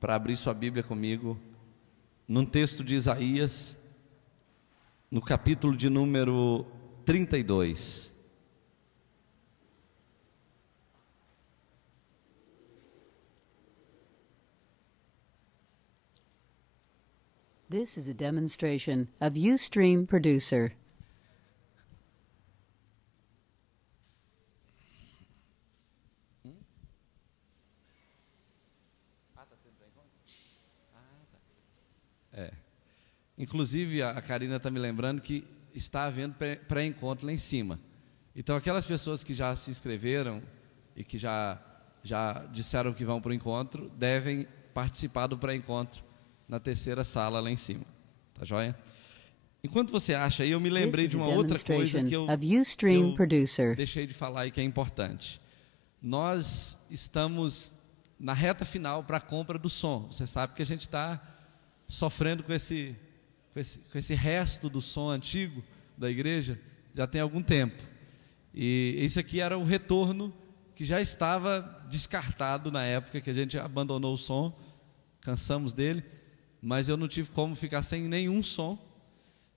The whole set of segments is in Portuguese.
para abrir sua Bíblia comigo num texto de Isaías, no capítulo de número 32. This is a demonstration of Ustream Producer. Inclusive, a Karina está me lembrando que está havendo pré-encontro lá em cima. Então, aquelas pessoas que já se inscreveram e que já disseram que vão para o encontro, devem participar do pré-encontro na terceira sala lá em cima. Tá joia? Enquanto você acha aí, eu me lembrei de uma outra coisa que eu deixei de falar e que é importante. Nós estamos na reta final para a compra do som. Você sabe que a gente está sofrendo com esse resto do som antigo da igreja já tem algum tempo. E isso aqui era o retorno que já estava descartado na época que a gente abandonou o som, cansamos dele, mas eu não tive como ficar sem nenhum som,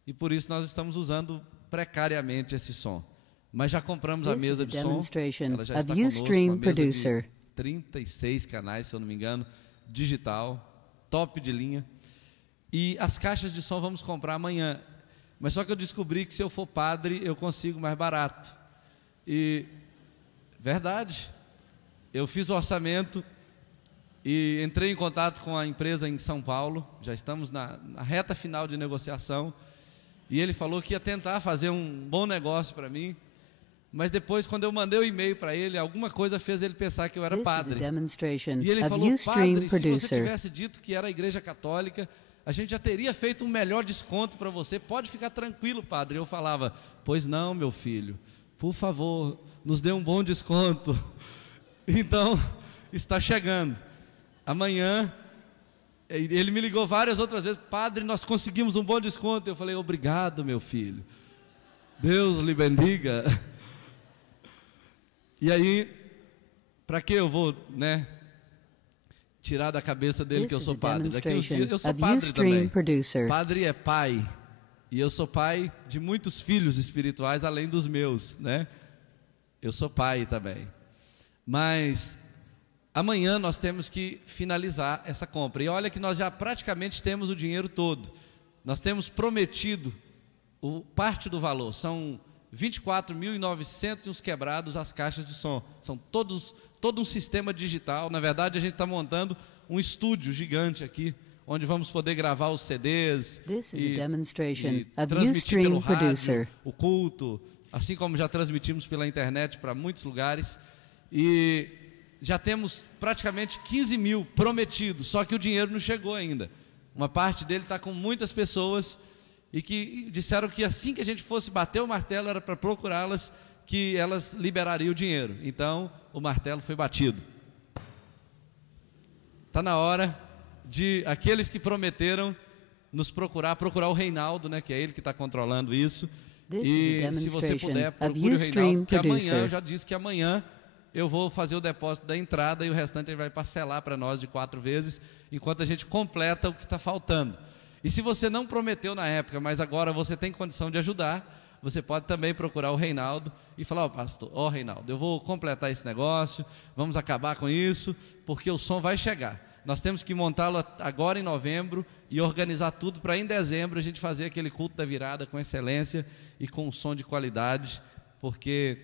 e por isso nós estamos usando precariamente esse som. Mas já compramos a mesa de som, ela já está conosco, uma mesa de 36 canais, se eu não me engano, digital, top de linha. E as caixas de som vamos comprar amanhã. Mas só que eu descobri que se eu for padre, eu consigo mais barato. E, verdade, eu fiz o orçamento e entrei em contato com a empresa em São Paulo. Já estamos na reta final de negociação. E ele falou que ia tentar fazer um bom negócio para mim. Mas depois, quando eu mandei o e-mail para ele, alguma coisa fez ele pensar que eu era padre. E ele falou: padre, se você tivesse dito que era a igreja católica, a gente já teria feito um melhor desconto para você. Pode ficar tranquilo, padre. Eu falava: pois não, meu filho, por favor, nos dê um bom desconto. Então, está chegando. Amanhã, ele me ligou várias outras vezes: padre, nós conseguimos um bom desconto. Eu falei: obrigado, meu filho, Deus lhe bendiga. E aí, para que eu vou, tirar da cabeça dele que eu sou padre? Daqui uns dias, eu sou padre também. Padre é pai. E eu sou pai de muitos filhos espirituais, além dos meus, Eu sou pai também. Mas amanhã nós temos que finalizar essa compra. E olha que nós já praticamente temos o dinheiro todo. Nós temos prometido parte do valor. São 24.900 e uns quebrados as caixas de som. São todo um sistema digital. Na verdade, a gente está montando um estúdio gigante aqui, onde vamos poder gravar os CDs e transmitir pelo rádio o culto, assim como já transmitimos pela internet para muitos lugares. E já temos praticamente 15 mil prometidos, só que o dinheiro não chegou ainda. Uma parte dele está com muitas pessoas e que disseram que assim que a gente fosse bater o martelo era para procurá-las, que elas liberariam o dinheiro. Então o martelo foi batido. Está na hora de aqueles que prometeram nos procurar o Reinaldo, que é ele que está controlando isso. E se você puder, procure o Reinaldo, que amanhã, eu já disse que amanhã eu vou fazer o depósito da entrada e o restante ele vai parcelar para nós de 4 vezes, enquanto a gente completa o que está faltando. E se você não prometeu na época, mas agora você tem condição de ajudar, você pode também procurar o Reinaldo e falar: pastor, Reinaldo, eu vou completar esse negócio, vamos acabar com isso, porque o som vai chegar. Nós temos que montá-lo agora em novembro e organizar tudo para em dezembro a gente fazer aquele culto da virada com excelência e com um som de qualidade, porque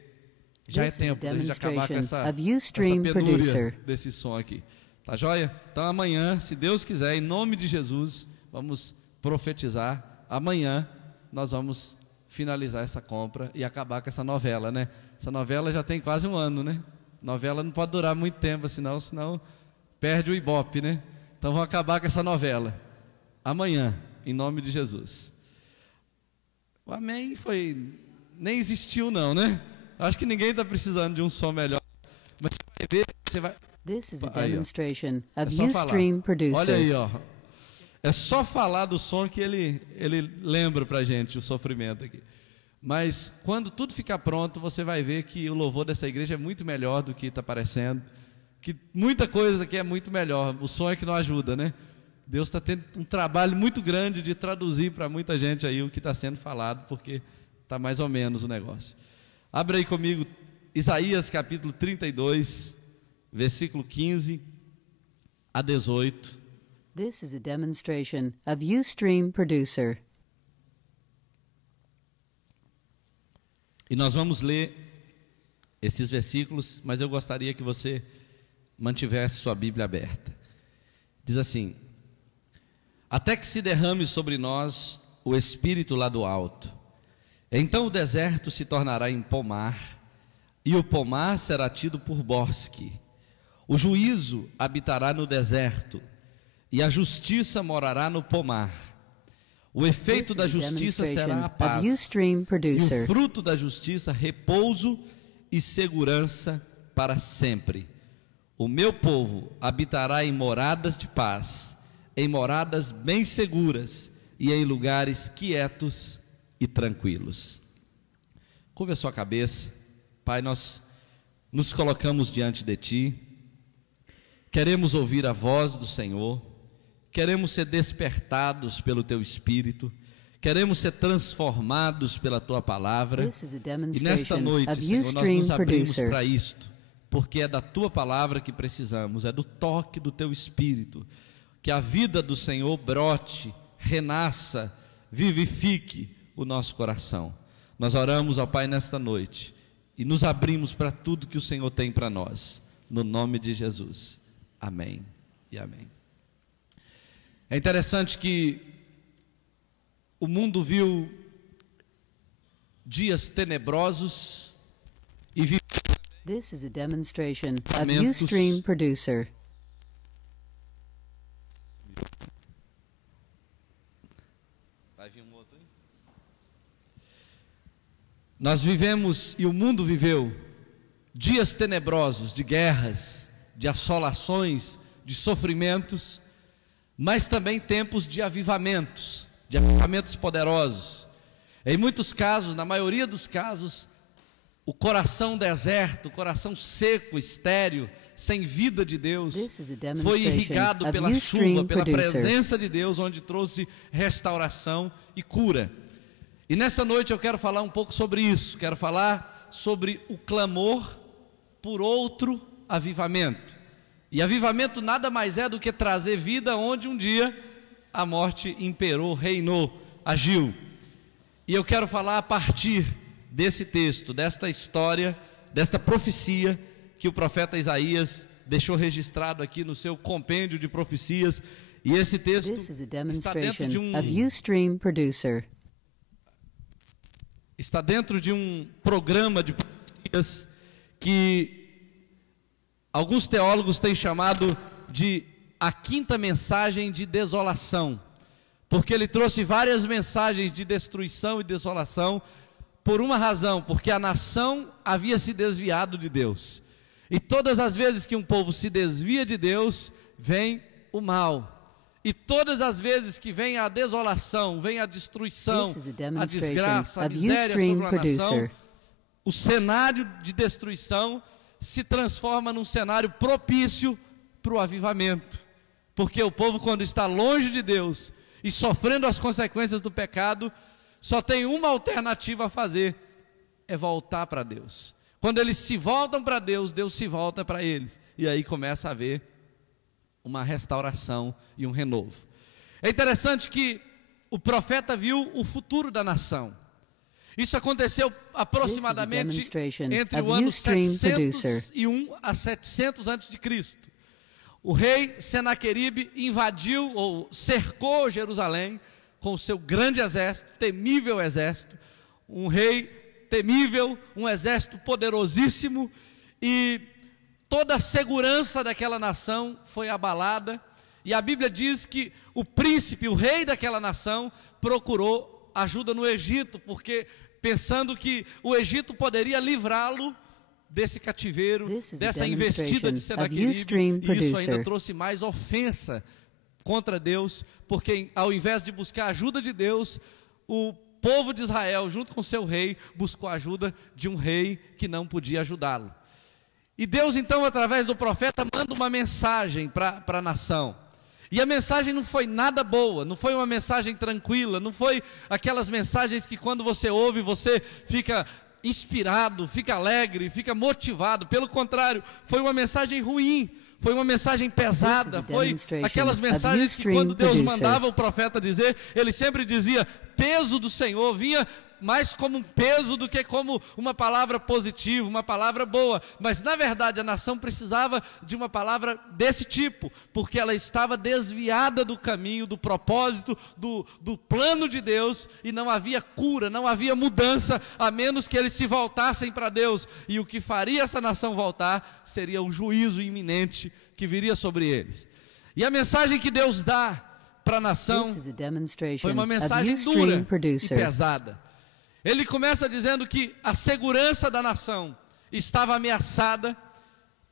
já é tempo da gente acabar com essa penúria desse som aqui. Tá joia? Então amanhã, se Deus quiser, em nome de Jesus, vamos profetizar. Amanhã nós vamos finalizar essa compra e acabar com essa novela, Essa novela já tem quase um ano, Novela não pode durar muito tempo, senão perde o ibope, Então vamos acabar com essa novela. Amanhã, em nome de Jesus. O amém nem existiu não, Acho que ninguém está precisando de um som melhor. Mas você vai ver, você vai... This is a demonstration of Ustream Producer. Olha aí, É só falar do som que ele lembra para a gente o sofrimento aqui. Mas quando tudo ficar pronto, você vai ver que o louvor dessa igreja é muito melhor do que está parecendo, que muita coisa aqui é muito melhor. O som é que não ajuda, né? Deus está tendo um trabalho muito grande de traduzir para muita gente aí o que está sendo falado, porque está mais ou menos o negócio. Abre aí comigo Isaías capítulo 32, versículo 15 a 18. This is a demonstration of Ustream Producer. E nós vamos ler esses versículos, mas eu gostaria que você mantivesse sua Bíblia aberta. Diz assim: até que se derrame sobre nós o Espírito lá do alto, então o deserto se tornará em pomar, e o pomar será tido por bosque. O juízo habitará no deserto, e a justiça morará no pomar. O efeito da justiça será a paz, e o fruto da justiça, repouso e segurança para sempre. O meu povo habitará em moradas de paz, em moradas bem seguras e em lugares quietos e tranquilos. Curva a sua cabeça. Pai, nós nos colocamos diante de Ti, queremos ouvir a voz do Senhor, queremos ser despertados pelo Teu Espírito, queremos ser transformados pela Tua Palavra, e nesta noite, Senhor, nós nos abrimos para isto, porque é da Tua Palavra que precisamos, é do toque do Teu Espírito, que a vida do Senhor brote, renasça, vivifique o nosso coração. Nós oramos ao Pai nesta noite e nos abrimos para tudo que o Senhor tem para nós, no nome de Jesus. Amém e amém. É interessante que o mundo viu dias tenebrosos e viveu This is a demonstration of Ustream Producer. Vai vir um outro aí? Nós vivemos, e o mundo viveu, dias tenebrosos de guerras, de assolações, de sofrimentos, mas também tempos de avivamentos poderosos. Em muitos casos, na maioria dos casos, o coração deserto, o coração seco, estéril, sem vida de Deus, foi irrigado pela chuva, pela presença de Deus, onde trouxe restauração e cura. E nessa noite eu quero falar um pouco sobre isso, quero falar sobre o clamor por outro avivamento. E avivamento nada mais é do que trazer vida onde um dia a morte imperou, reinou, agiu. E eu quero falar a partir desse texto, desta história, desta profecia que o profeta Isaías deixou registrado aqui no seu compêndio de profecias. E esse texto está dentro de está dentro de um programa de profecias que alguns teólogos têm chamado de a quinta mensagem de desolação, porque ele trouxe várias mensagens de destruição e desolação, por uma razão, porque a nação havia se desviado de Deus, e todas as vezes que um povo se desvia de Deus, vem o mal, e todas as vezes que vem a desolação, vem a destruição, a desgraça, a miséria sobre a nação, o cenário de destruição se transforma num cenário propício para o avivamento, porque o povo, quando está longe de Deus e sofrendo as consequências do pecado, só tem uma alternativa a fazer, é voltar para Deus. Quando eles se voltam para Deus, Deus se volta para eles, e aí começa a haver uma restauração e um renovo. É interessante que o profeta viu o futuro da nação. Isso aconteceu aproximadamente entre o ano 701 a 700 a.C. O rei Senaqueribe invadiu ou cercou Jerusalém com o seu grande exército, temível exército, um rei temível, um exército poderosíssimo, e toda a segurança daquela nação foi abalada, e a Bíblia diz que o príncipe, o rei daquela nação, procurou ajuda no Egito, porque pensando que o Egito poderia livrá-lo desse cativeiro, dessa investida de Senaqueribe, e isso ainda trouxe mais ofensa contra Deus, porque ao invés de buscar a ajuda de Deus, o povo de Israel, junto com seu rei, buscou a ajuda de um rei que não podia ajudá-lo. E Deus então, através do profeta, manda uma mensagem para a nação. E a mensagem não foi nada boa, não foi uma mensagem tranquila, não foi aquelas mensagens que quando você ouve, você fica inspirado, fica alegre, fica motivado. Pelo contrário, foi uma mensagem ruim, foi uma mensagem pesada, foi aquelas mensagens que quando Deus mandava o profeta dizer, ele sempre dizia, peso do Senhor, vinha mais como um peso do que como uma palavra positiva, uma palavra boa. Mas na verdade a nação precisava de uma palavra desse tipo, porque ela estava desviada do caminho, do propósito, do plano de Deus, e não havia cura, não havia mudança, a menos que eles se voltassem para Deus. E o que faria essa nação voltar seria um juízo iminente que viria sobre eles. E a mensagem que Deus dá para a nação foi uma mensagem dura e pesada. Ele começa dizendo que a segurança da nação estava ameaçada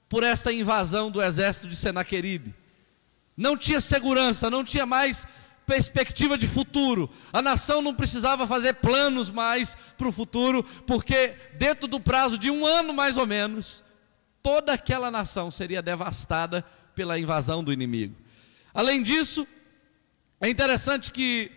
por essa invasão do exército de Senaqueribe. Não tinha segurança, não tinha mais perspectiva de futuro. A nação não precisava fazer planos mais para o futuro, porque dentro do prazo de 1 ano mais ou menos, toda aquela nação seria devastada pela invasão do inimigo. Além disso, é interessante que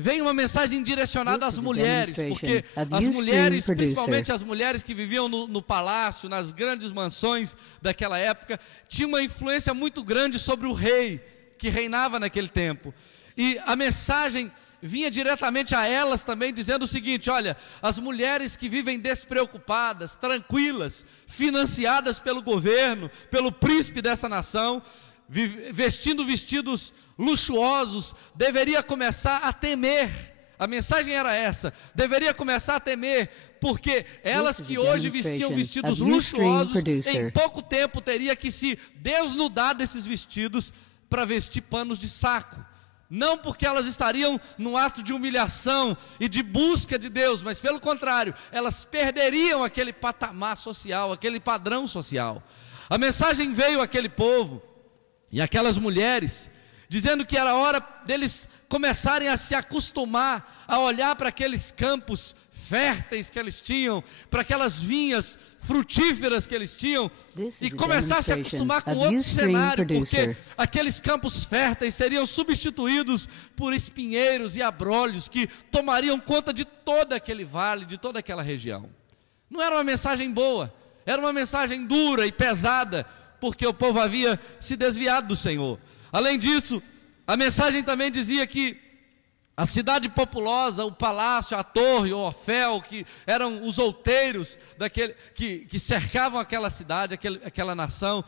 vem uma mensagem direcionada às mulheres, porque as mulheres, principalmente as mulheres que viviam no palácio, nas grandes mansões daquela época, tinham uma influência muito grande sobre o rei que reinava naquele tempo. E a mensagem vinha diretamente a elas também, dizendo o seguinte: olha, as mulheres que vivem despreocupadas, tranquilas, financiadas pelo governo, pelo príncipe dessa nação, vestindo vestidos luxuosos, deveria começar a temer. A mensagem era essa: deveria começar a temer, porque elas que hoje vestiam vestidos luxuosos, em pouco tempo teria que se desnudar desses vestidos para vestir panos de saco. Não porque elas estariam num ato de humilhação e de busca de Deus, mas pelo contrário, elas perderiam aquele patamar social, aquele padrão social. A mensagem veio àquele povo e aquelas mulheres, dizendo que era hora deles começarem a se acostumar a olhar para aqueles campos férteis que eles tinham, para aquelas vinhas frutíferas que eles tinham, e começar a se acostumar com outro cenário, porque aqueles campos férteis seriam substituídos por espinheiros e abrolhos que tomariam conta de todo aquele vale, de toda aquela região. Não era uma mensagem boa, era uma mensagem dura e pesada, porque o povo havia se desviado do Senhor. Além disso, a mensagem também dizia que a cidade populosa, o palácio, a torre, o Ofel, que eram os outeiros que cercavam aquela cidade, aquela nação,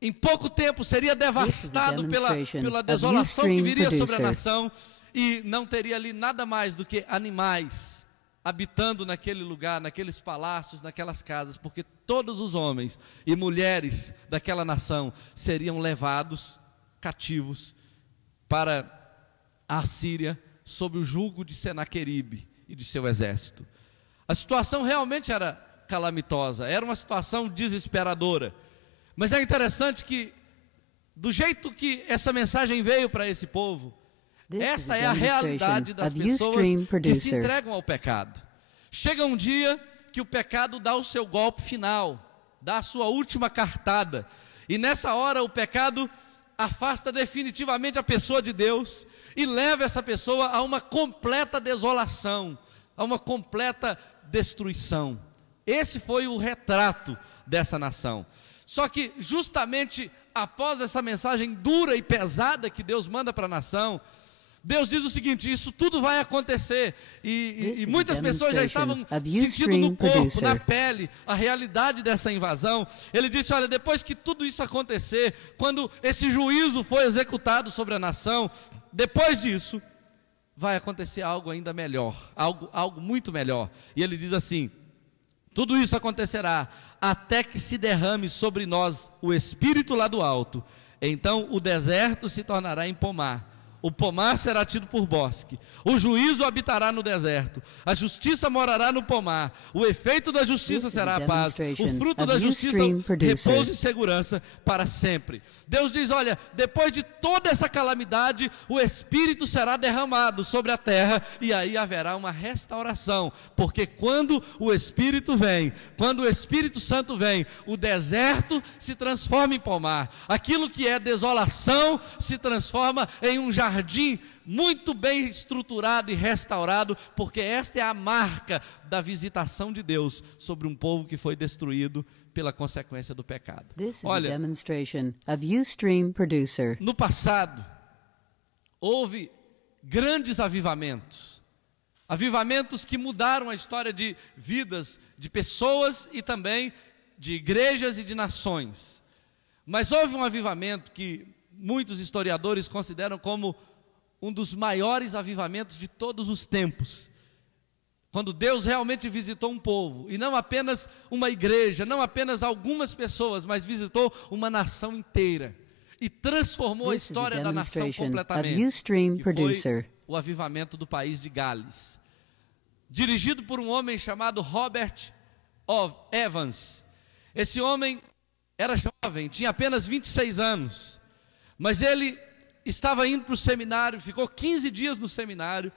em pouco tempo seria devastado pela desolação que viria sobre a nação, e não teria ali nada mais do que animais habitando naquele lugar, naqueles palácios, naquelas casas, porque todos os homens e mulheres daquela nação seriam levados cativos para a Síria, sob o jugo de Senaqueribe e de seu exército. A situação realmente era calamitosa, era uma situação desesperadora. Mas é interessante que, do jeito que essa mensagem veio para esse povo, essa é a realidade das pessoas que se entregam ao pecado. Chega um dia que o pecado dá o seu golpe final, dá a sua última cartada, e nessa hora o pecado afasta definitivamente a pessoa de Deus e leva essa pessoa a uma completa desolação, a uma completa destruição. Esse foi o retrato dessa nação. Só que justamente após essa mensagem dura e pesada que Deus manda para a nação, Deus diz o seguinte: isso tudo vai acontecer, e muitas pessoas já estavam sentindo no corpo, na pele, a realidade dessa invasão. Ele disse: olha, depois que tudo isso acontecer, quando esse juízo for executado sobre a nação, depois disso, vai acontecer algo ainda melhor, algo muito melhor. E ele diz assim: tudo isso acontecerá até que se derrame sobre nós o Espírito lá do alto, então o deserto se tornará em pomar, O pomar será tido por bosque, o juízo habitará no deserto, a justiça morará no pomar, o efeito da justiça será a paz, o fruto da justiça, repouso e segurança para sempre. Deus diz, olha, depois de toda essa calamidade, o Espírito será derramado sobre a terra, e aí haverá uma restauração, porque quando o Espírito vem, quando o Espírito Santo vem, o deserto se transforma em pomar, aquilo que é desolação se transforma em um jardim muito bem estruturado e restaurado, porque esta é a marca da visitação de Deus sobre um povo que foi destruído pela consequência do pecado. Olha, no passado houve grandes avivamentos, avivamentos que mudaram a história de vidas de pessoas e também de igrejas e de nações. Mas houve um avivamento que muitos historiadores consideram como um dos maiores avivamentos de todos os tempos, quando Deus realmente visitou um povo, e não apenas uma igreja, não apenas algumas pessoas, mas visitou uma nação inteira, e transformou a história da nação completamente, que foi o avivamento do país de Gales, dirigido por um homem chamado Robert Evans. Esse homem era jovem, tinha apenas 26 anos, mas ele estava indo para o seminário, ficou 15 dias no seminário,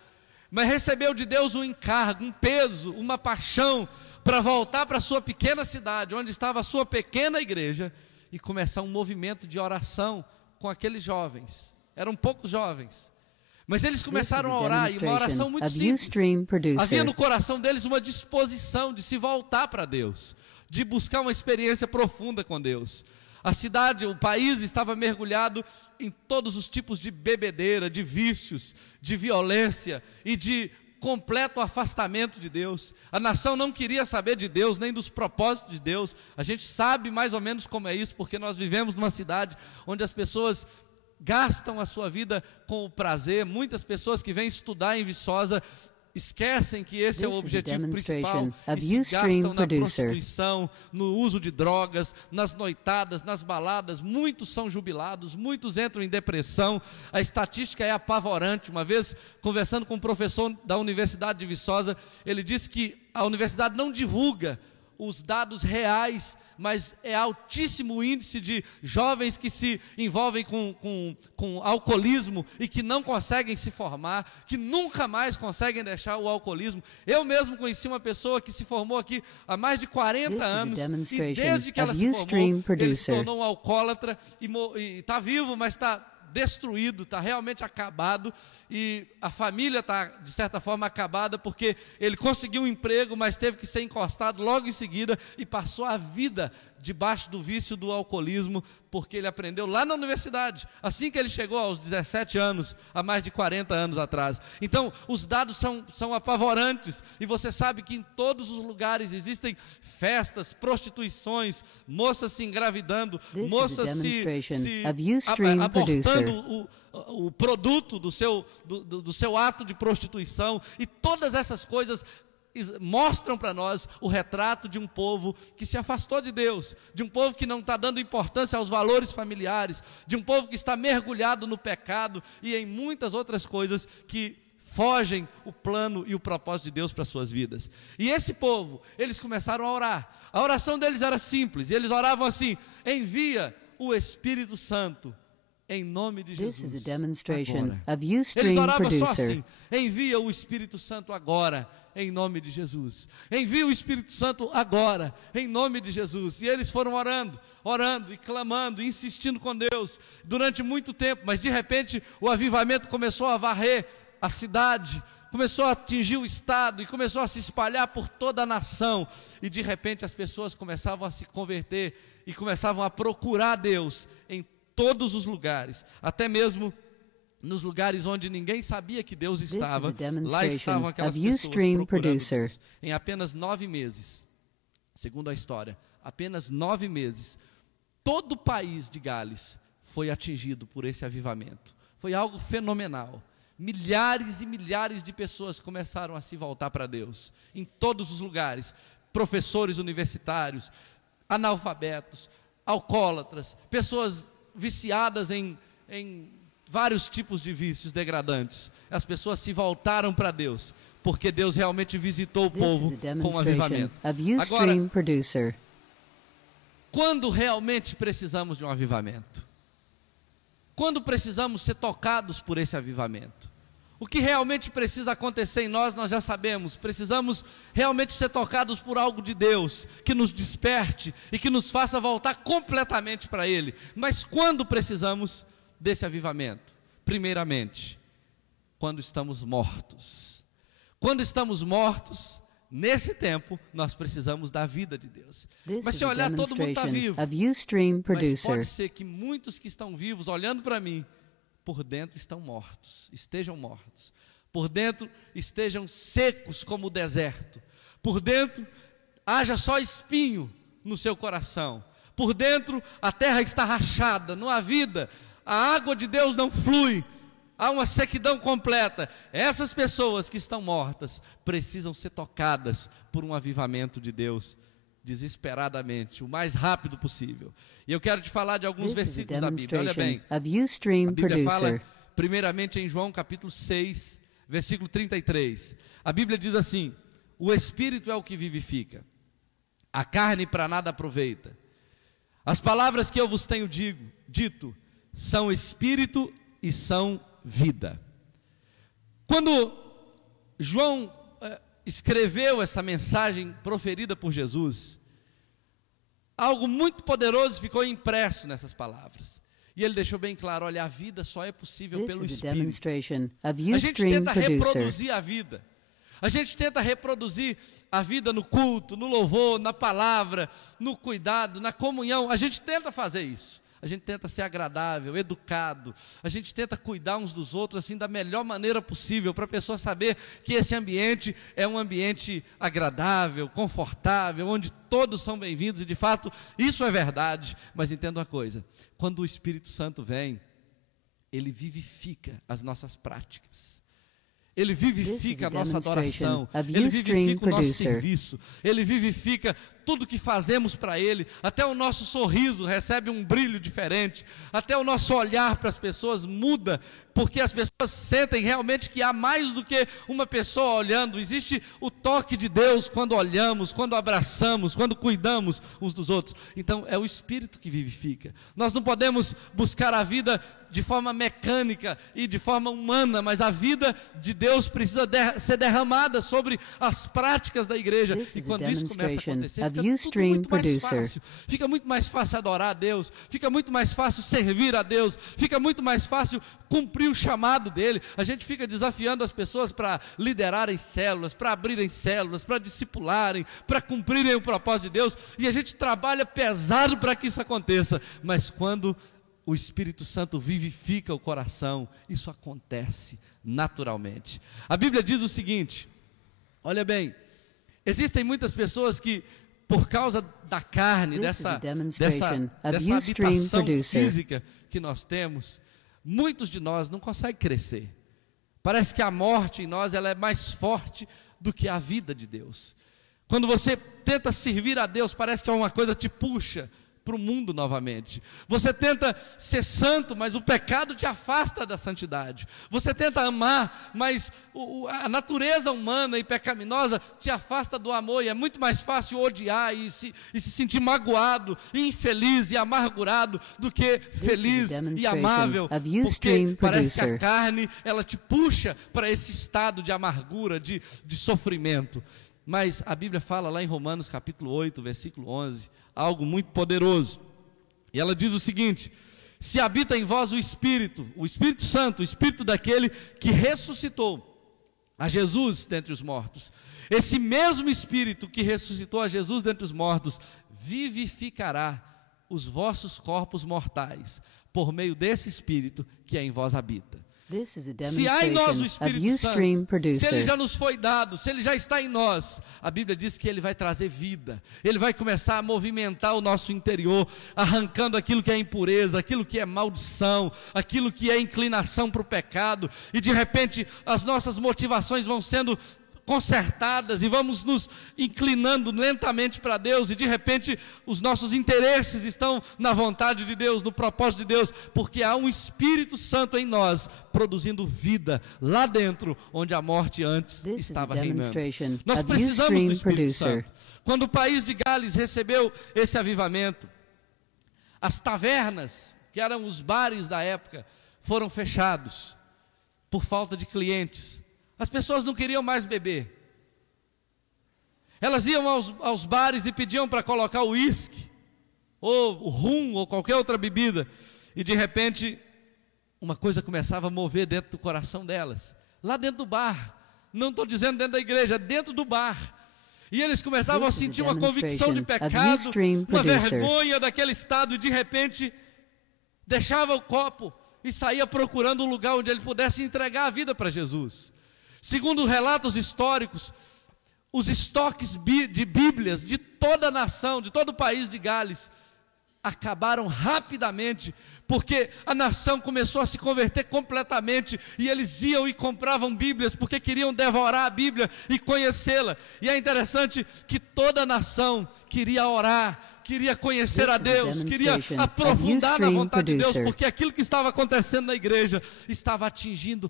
mas recebeu de Deus um encargo, um peso, uma paixão, para voltar para a sua pequena cidade, onde estava a sua pequena igreja, e começar um movimento de oração com aqueles jovens. Eram poucos jovens, mas eles começaram a orar, e uma oração muito simples. Havia no coração deles uma disposição de se voltar para Deus, de buscar uma experiência profunda com Deus. A cidade, o país estava mergulhado em todos os tipos de bebedeira, de vícios, de violência e de completo afastamento de Deus. A nação não queria saber de Deus, nem dos propósitos de Deus. A gente sabe mais ou menos como é isso, porque nós vivemos numa cidade onde as pessoas gastam a sua vida com o prazer. Muitas pessoas que vêm estudar em Viçosa esquecem que esse é o objetivo principal e se gastam na prostituição, no uso de drogas, nas noitadas, nas baladas. Muitos são jubilados, muitos entram em depressão. A estatística é apavorante. Uma vez, conversando com um professor da Universidade de Viçosa, ele disse que a universidade não divulga os dados reais, mas é altíssimo o índice de jovens que se envolvem com alcoolismo e que não conseguem se formar, que nunca mais conseguem deixar o alcoolismo. Eu mesmo conheci uma pessoa que se formou aqui há mais de 40 anos, e desde que ela se formou, ele se tornou um alcoólatra e está vivo, mas está destruído, está realmente acabado, e a família está de certa forma acabada, porque ele conseguiu um emprego, mas teve que ser encostado logo em seguida, e passou a vida debaixo do vício do alcoolismo, porque ele aprendeu lá na universidade, assim que ele chegou aos 17 anos, há mais de 40 anos atrás. Então, os dados são apavorantes, e você sabe que em todos os lugares existem festas, prostituições, moças se engravidando, moças abortando o produto do seu ato de prostituição, e todas essas coisas mostram para nós o retrato de um povo que se afastou de Deus, de um povo que não está dando importância aos valores familiares, de um povo que está mergulhado no pecado e em muitas outras coisas que fogem o plano e o propósito de Deus para as suas vidas. E esse povo, eles começaram a orar. A oração deles era simples, e eles oravam assim: envia o Espírito Santo em nome de Jesus agora. Eles oravam só assim: envia o Espírito Santo agora, em nome de Jesus. Envia o Espírito Santo agora, em nome de Jesus. E eles foram orando e clamando, e insistindo com Deus durante muito tempo, mas de repente o avivamento começou a varrer a cidade, começou a atingir o estado, e começou a se espalhar por toda a nação, e de repente as pessoas começavam a se converter, e começavam a procurar Deus em todos os lugares, até mesmo nos lugares onde ninguém sabia que Deus estava. Lá estavam aquelas pessoas procurando Deus. Em apenas 9 meses, segundo a história, apenas 9 meses, todo o país de Gales foi atingido por esse avivamento. Foi algo fenomenal. Milhares e milhares de pessoas começaram a se voltar para Deus, em todos os lugares. Professores universitários, analfabetos, alcoólatras, pessoas viciadas em vários tipos de vícios degradantes. As pessoas se voltaram para Deus, porque Deus realmente visitou o povo com um avivamento. Agora, quando realmente precisamos de um avivamento? Quando precisamos ser tocados por esse avivamento? O que realmente precisa acontecer em nós, nós já sabemos. Precisamos realmente ser tocados por algo de Deus, que nos desperte e que nos faça voltar completamente para Ele. Mas quando precisamos desse avivamento? Primeiramente, quando estamos mortos. Quando estamos mortos, nesse tempo, nós precisamos da vida de Deus. Mas se olhar, todo mundo está vivo. Mas pode ser que muitos que estão vivos, olhando para mim, por dentro estão mortos, estejam mortos. Por dentro estejam secos como o deserto. Por dentro haja só espinho no seu coração. Por dentro a terra está rachada, não há vida, a água de Deus não flui, há uma sequidão completa. Essas pessoas que estão mortas precisam ser tocadas por um avivamento de Deus, desesperadamente, o mais rápido possível. E eu quero te falar de alguns versículos da Bíblia. Olha bem, a Bíblia fala primeiramente em João capítulo 6, versículo 33. A Bíblia diz assim: o Espírito é o que vivifica, a carne para nada aproveita. As palavras que eu vos tenho dito são Espírito e são vida. Quando João escreveu essa mensagem proferida por Jesus, algo muito poderoso ficou impresso nessas palavras. E ele deixou bem claro: olha, a vida só é possível pelo Espírito. A gente tenta reproduzir a vida. A gente tenta reproduzir a vida no culto, no louvor, na palavra, no cuidado, na comunhão. A gente tenta fazer isso. A gente tenta ser agradável, educado. A gente tenta cuidar uns dos outros assim da melhor maneira possível, para a pessoa saber que esse ambiente é um ambiente agradável, confortável, onde todos são bem-vindos. E de fato isso é verdade. Mas entenda uma coisa: quando o Espírito Santo vem, ele vivifica as nossas práticas. Ele vivifica a nossa adoração, Ele vivifica o nosso serviço, Ele vivifica tudo que fazemos para Ele. Até o nosso sorriso recebe um brilho diferente, até o nosso olhar para as pessoas muda, porque as pessoas sentem realmente que há mais do que uma pessoa olhando. Existe o toque de Deus quando olhamos, quando abraçamos, quando cuidamos uns dos outros. Então é o Espírito que vivifica. Nós não podemos buscar a vida de forma mecânica e de forma humana, mas a vida de Deus precisa ser derramada sobre as práticas da igreja. E quando isso começa a acontecer, fica tudo muito mais fácil. Fica muito mais fácil adorar a Deus, fica muito mais fácil servir a Deus, fica muito mais fácil cumprir o chamado dele. A gente fica desafiando as pessoas para liderarem células, para abrirem células, para discipularem, para cumprirem o propósito de Deus, e a gente trabalha pesado para que isso aconteça. Mas quando o Espírito Santo vivifica o coração, isso acontece naturalmente. A Bíblia diz o seguinte, olha bem, existem muitas pessoas que, por causa da carne, dessa habitação física que nós temos, muitos de nós não conseguem crescer. Parece que a morte em nós, ela é mais forte do que a vida de Deus. Quando você tenta servir a Deus, parece que uma coisa te puxa para o mundo novamente. Você tenta ser santo, mas o pecado te afasta da santidade. Você tenta amar, mas a natureza humana e pecaminosa te afasta do amor, e é muito mais fácil odiar e se sentir magoado, infeliz e amargurado do que feliz e amável, porque parece que a carne, ela te puxa para esse estado de amargura, de sofrimento. Mas a Bíblia fala lá em Romanos capítulo 8, versículo 11, algo muito poderoso. E ela diz o seguinte: se habita em vós o Espírito Santo, o Espírito daquele que ressuscitou a Jesus dentre os mortos, esse mesmo Espírito que ressuscitou a Jesus dentre os mortos, vivificará os vossos corpos mortais, por meio desse Espírito que em vós habita. Se há em nós o Espírito Santo, se Ele já nos foi dado, se Ele já está em nós, a Bíblia diz que Ele vai trazer vida. Ele vai começar a movimentar o nosso interior, arrancando aquilo que é impureza, aquilo que é maldição, aquilo que é inclinação para o pecado, e de repente as nossas motivações vão sendo consertadas, e vamos nos inclinando lentamente para Deus, e de repente os nossos interesses estão na vontade de Deus, no propósito de Deus, porque há um Espírito Santo em nós, produzindo vida lá dentro, onde a morte antes estava reinando. Nós precisamos do Espírito Santo. Quando o país de Gales recebeu esse avivamento, as tavernas, que eram os bares da época, foram fechados por falta de clientes. As pessoas não queriam mais beber. Elas iam aos bares e pediam para colocar o uísque, ou o rum, ou qualquer outra bebida, e de repente uma coisa começava a mover dentro do coração delas, lá dentro do bar. Não estou dizendo dentro da igreja, dentro do bar. E eles começavam a sentir uma convicção de pecado, uma vergonha daquele estado, e de repente deixava o copo e saía procurando um lugar onde ele pudesse entregar a vida para Jesus. Segundo relatos históricos, os estoques de Bíblias de toda a nação, de todo o país de Gales, acabaram rapidamente, porque a nação começou a se converter completamente, e eles iam e compravam Bíblias, porque queriam devorar a Bíblia e conhecê-la. E é interessante que toda a nação queria orar, queria conhecer a Deus, queria aprofundar na vontade de Deus, porque aquilo que estava acontecendo na igreja estava atingindo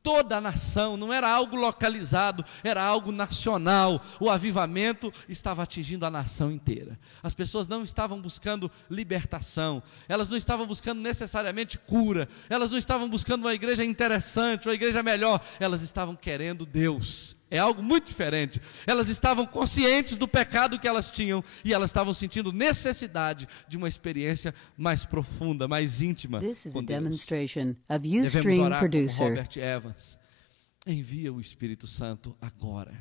toda a nação, não era algo localizado, era algo nacional. O avivamento estava atingindo a nação inteira. As pessoas não estavam buscando libertação, elas não estavam buscando necessariamente cura, elas não estavam buscando uma igreja interessante, uma igreja melhor, elas estavam querendo Deus. É algo muito diferente. Elas estavam conscientes do pecado que elas tinham, e elas estavam sentindo necessidade de uma experiência mais profunda, mais íntima com Deus. Devemos orar como Robert Evans: envia o Espírito Santo agora.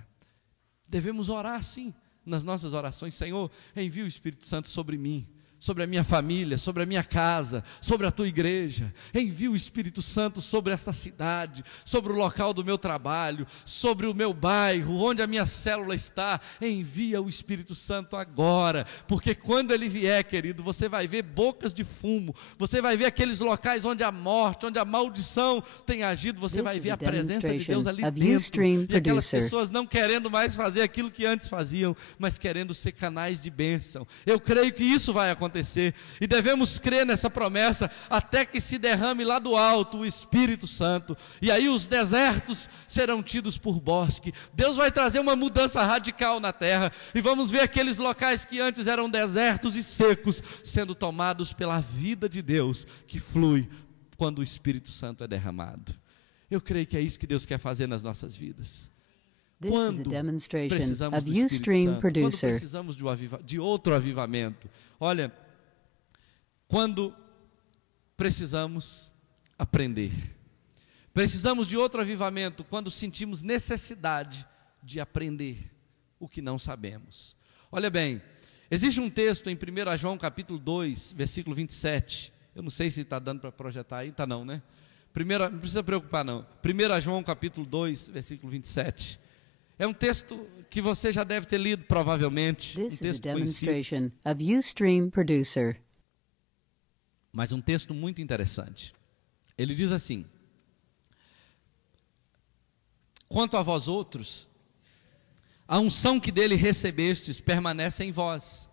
Devemos orar sim, nas nossas orações: Senhor, envia o Espírito Santo sobre mim, sobre a minha família, sobre a minha casa, sobre a tua igreja. Envia o Espírito Santo sobre esta cidade, sobre o local do meu trabalho, sobre o meu bairro, onde a minha célula está. Envia o Espírito Santo agora, porque quando ele vier, querido, você vai ver bocas de fumo, você vai ver aqueles locais onde a morte, onde a maldição tem agido, você vai ver a presença de Deus ali dentro, e aquelas pessoas não querendo mais fazer aquilo que antes faziam, mas querendo ser canais de bênção. Eu creio que isso vai acontecer, e devemos crer nessa promessa, até que se derrame lá do alto o Espírito Santo, e aí os desertos serão tidos por bosque. Deus vai trazer uma mudança radical na terra, e vamos ver aqueles locais que antes eram desertos e secos, sendo tomados pela vida de Deus, que flui quando o Espírito Santo é derramado. Eu creio que é isso que Deus quer fazer nas nossas vidas. Quando precisamos do Espírito Santo, quando precisamos de outro avivamento, olha, quando precisamos aprender, precisamos de outro avivamento, quando sentimos necessidade de aprender o que não sabemos. Olha bem, existe um texto em 1 João capítulo 2, versículo 27, eu não sei se está dando para projetar aí, está não, né? Não precisa preocupar não, 1 João capítulo 2, versículo 27, é um texto que você já deve ter lido provavelmente, um texto conhecido, mas um texto muito interessante. Ele diz assim: quanto a vós outros, a unção que dele recebestes permanece em vós,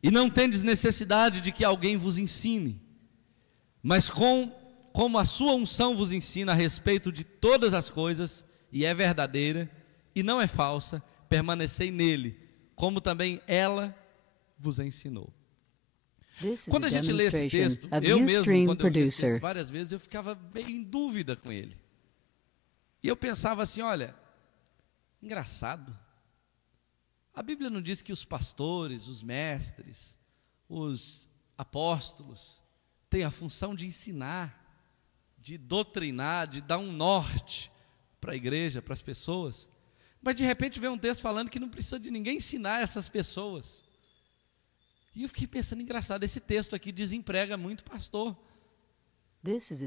e não tendes necessidade de que alguém vos ensine, mas como a sua unção vos ensina a respeito de todas as coisas, e é verdadeira, e não é falsa, permanecei nele, como também ela vos ensinou. Quando a gente lê esse texto, eu mesmo, quando eu li esse texto várias vezes, eu ficava meio em dúvida com ele. E eu pensava assim, olha, engraçado, a Bíblia não diz que os pastores, os mestres, os apóstolos têm a função de ensinar, de doutrinar, de dar um norte para a igreja, para as pessoas. Mas de repente vem um texto falando que não precisa de ninguém ensinar essas pessoas. E eu fiquei pensando, engraçado, esse texto aqui desemprega muito pastor,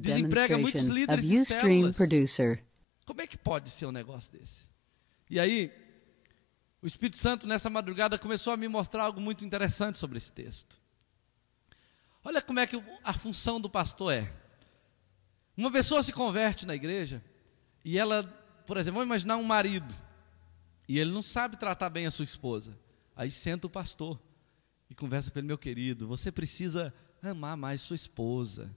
desemprega muitos líderes de células. Como é que pode ser um negócio desse? E aí, o Espírito Santo nessa madrugada começou a me mostrar algo muito interessante sobre esse texto. Olha como é que a função do pastor é. Uma pessoa se converte na igreja, e ela, por exemplo, vamos imaginar um marido, e ele não sabe tratar bem a sua esposa. Aí senta o pastor e conversa com ele: meu querido, você precisa amar mais sua esposa,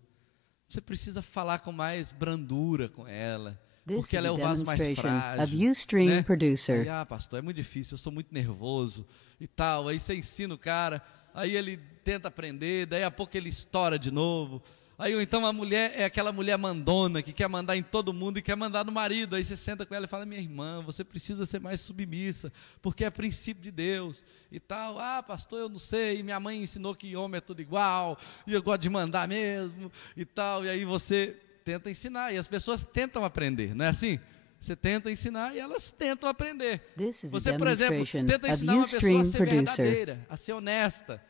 você precisa falar com mais brandura com ela, porque ela é o vaso mais frágil, né? Aí, pastor, é muito difícil, eu sou muito nervoso e tal. Aí você ensina o cara, aí ele tenta aprender, daí a pouco ele estoura de novo. Aí ou então a mulher é aquela mulher mandona, que quer mandar em todo mundo e quer mandar no marido. Aí você senta com ela e fala: minha irmã, você precisa ser mais submissa, porque é princípio de Deus e tal. Pastor, eu não sei, minha mãe ensinou que homem é tudo igual, e eu gosto de mandar mesmo e tal. E aí você tenta ensinar, e as pessoas tentam aprender, não é assim? Você tenta ensinar e elas tentam aprender. Você, por exemplo, tenta ensinar uma pessoa a ser verdadeira, a ser honesta,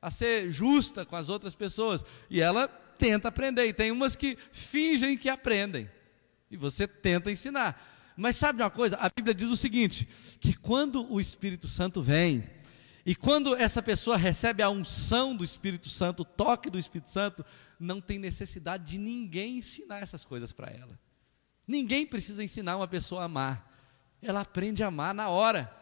a ser justa com as outras pessoas, e ela tenta aprender. E tem umas que fingem que aprendem, e você tenta ensinar. Mas sabe uma coisa? A Bíblia diz o seguinte, que quando o Espírito Santo vem, e quando essa pessoa recebe a unção do Espírito Santo, o toque do Espírito Santo, não tem necessidade de ninguém ensinar essas coisas para ela. Ninguém precisa ensinar uma pessoa a amar. Ela aprende a amar na hora.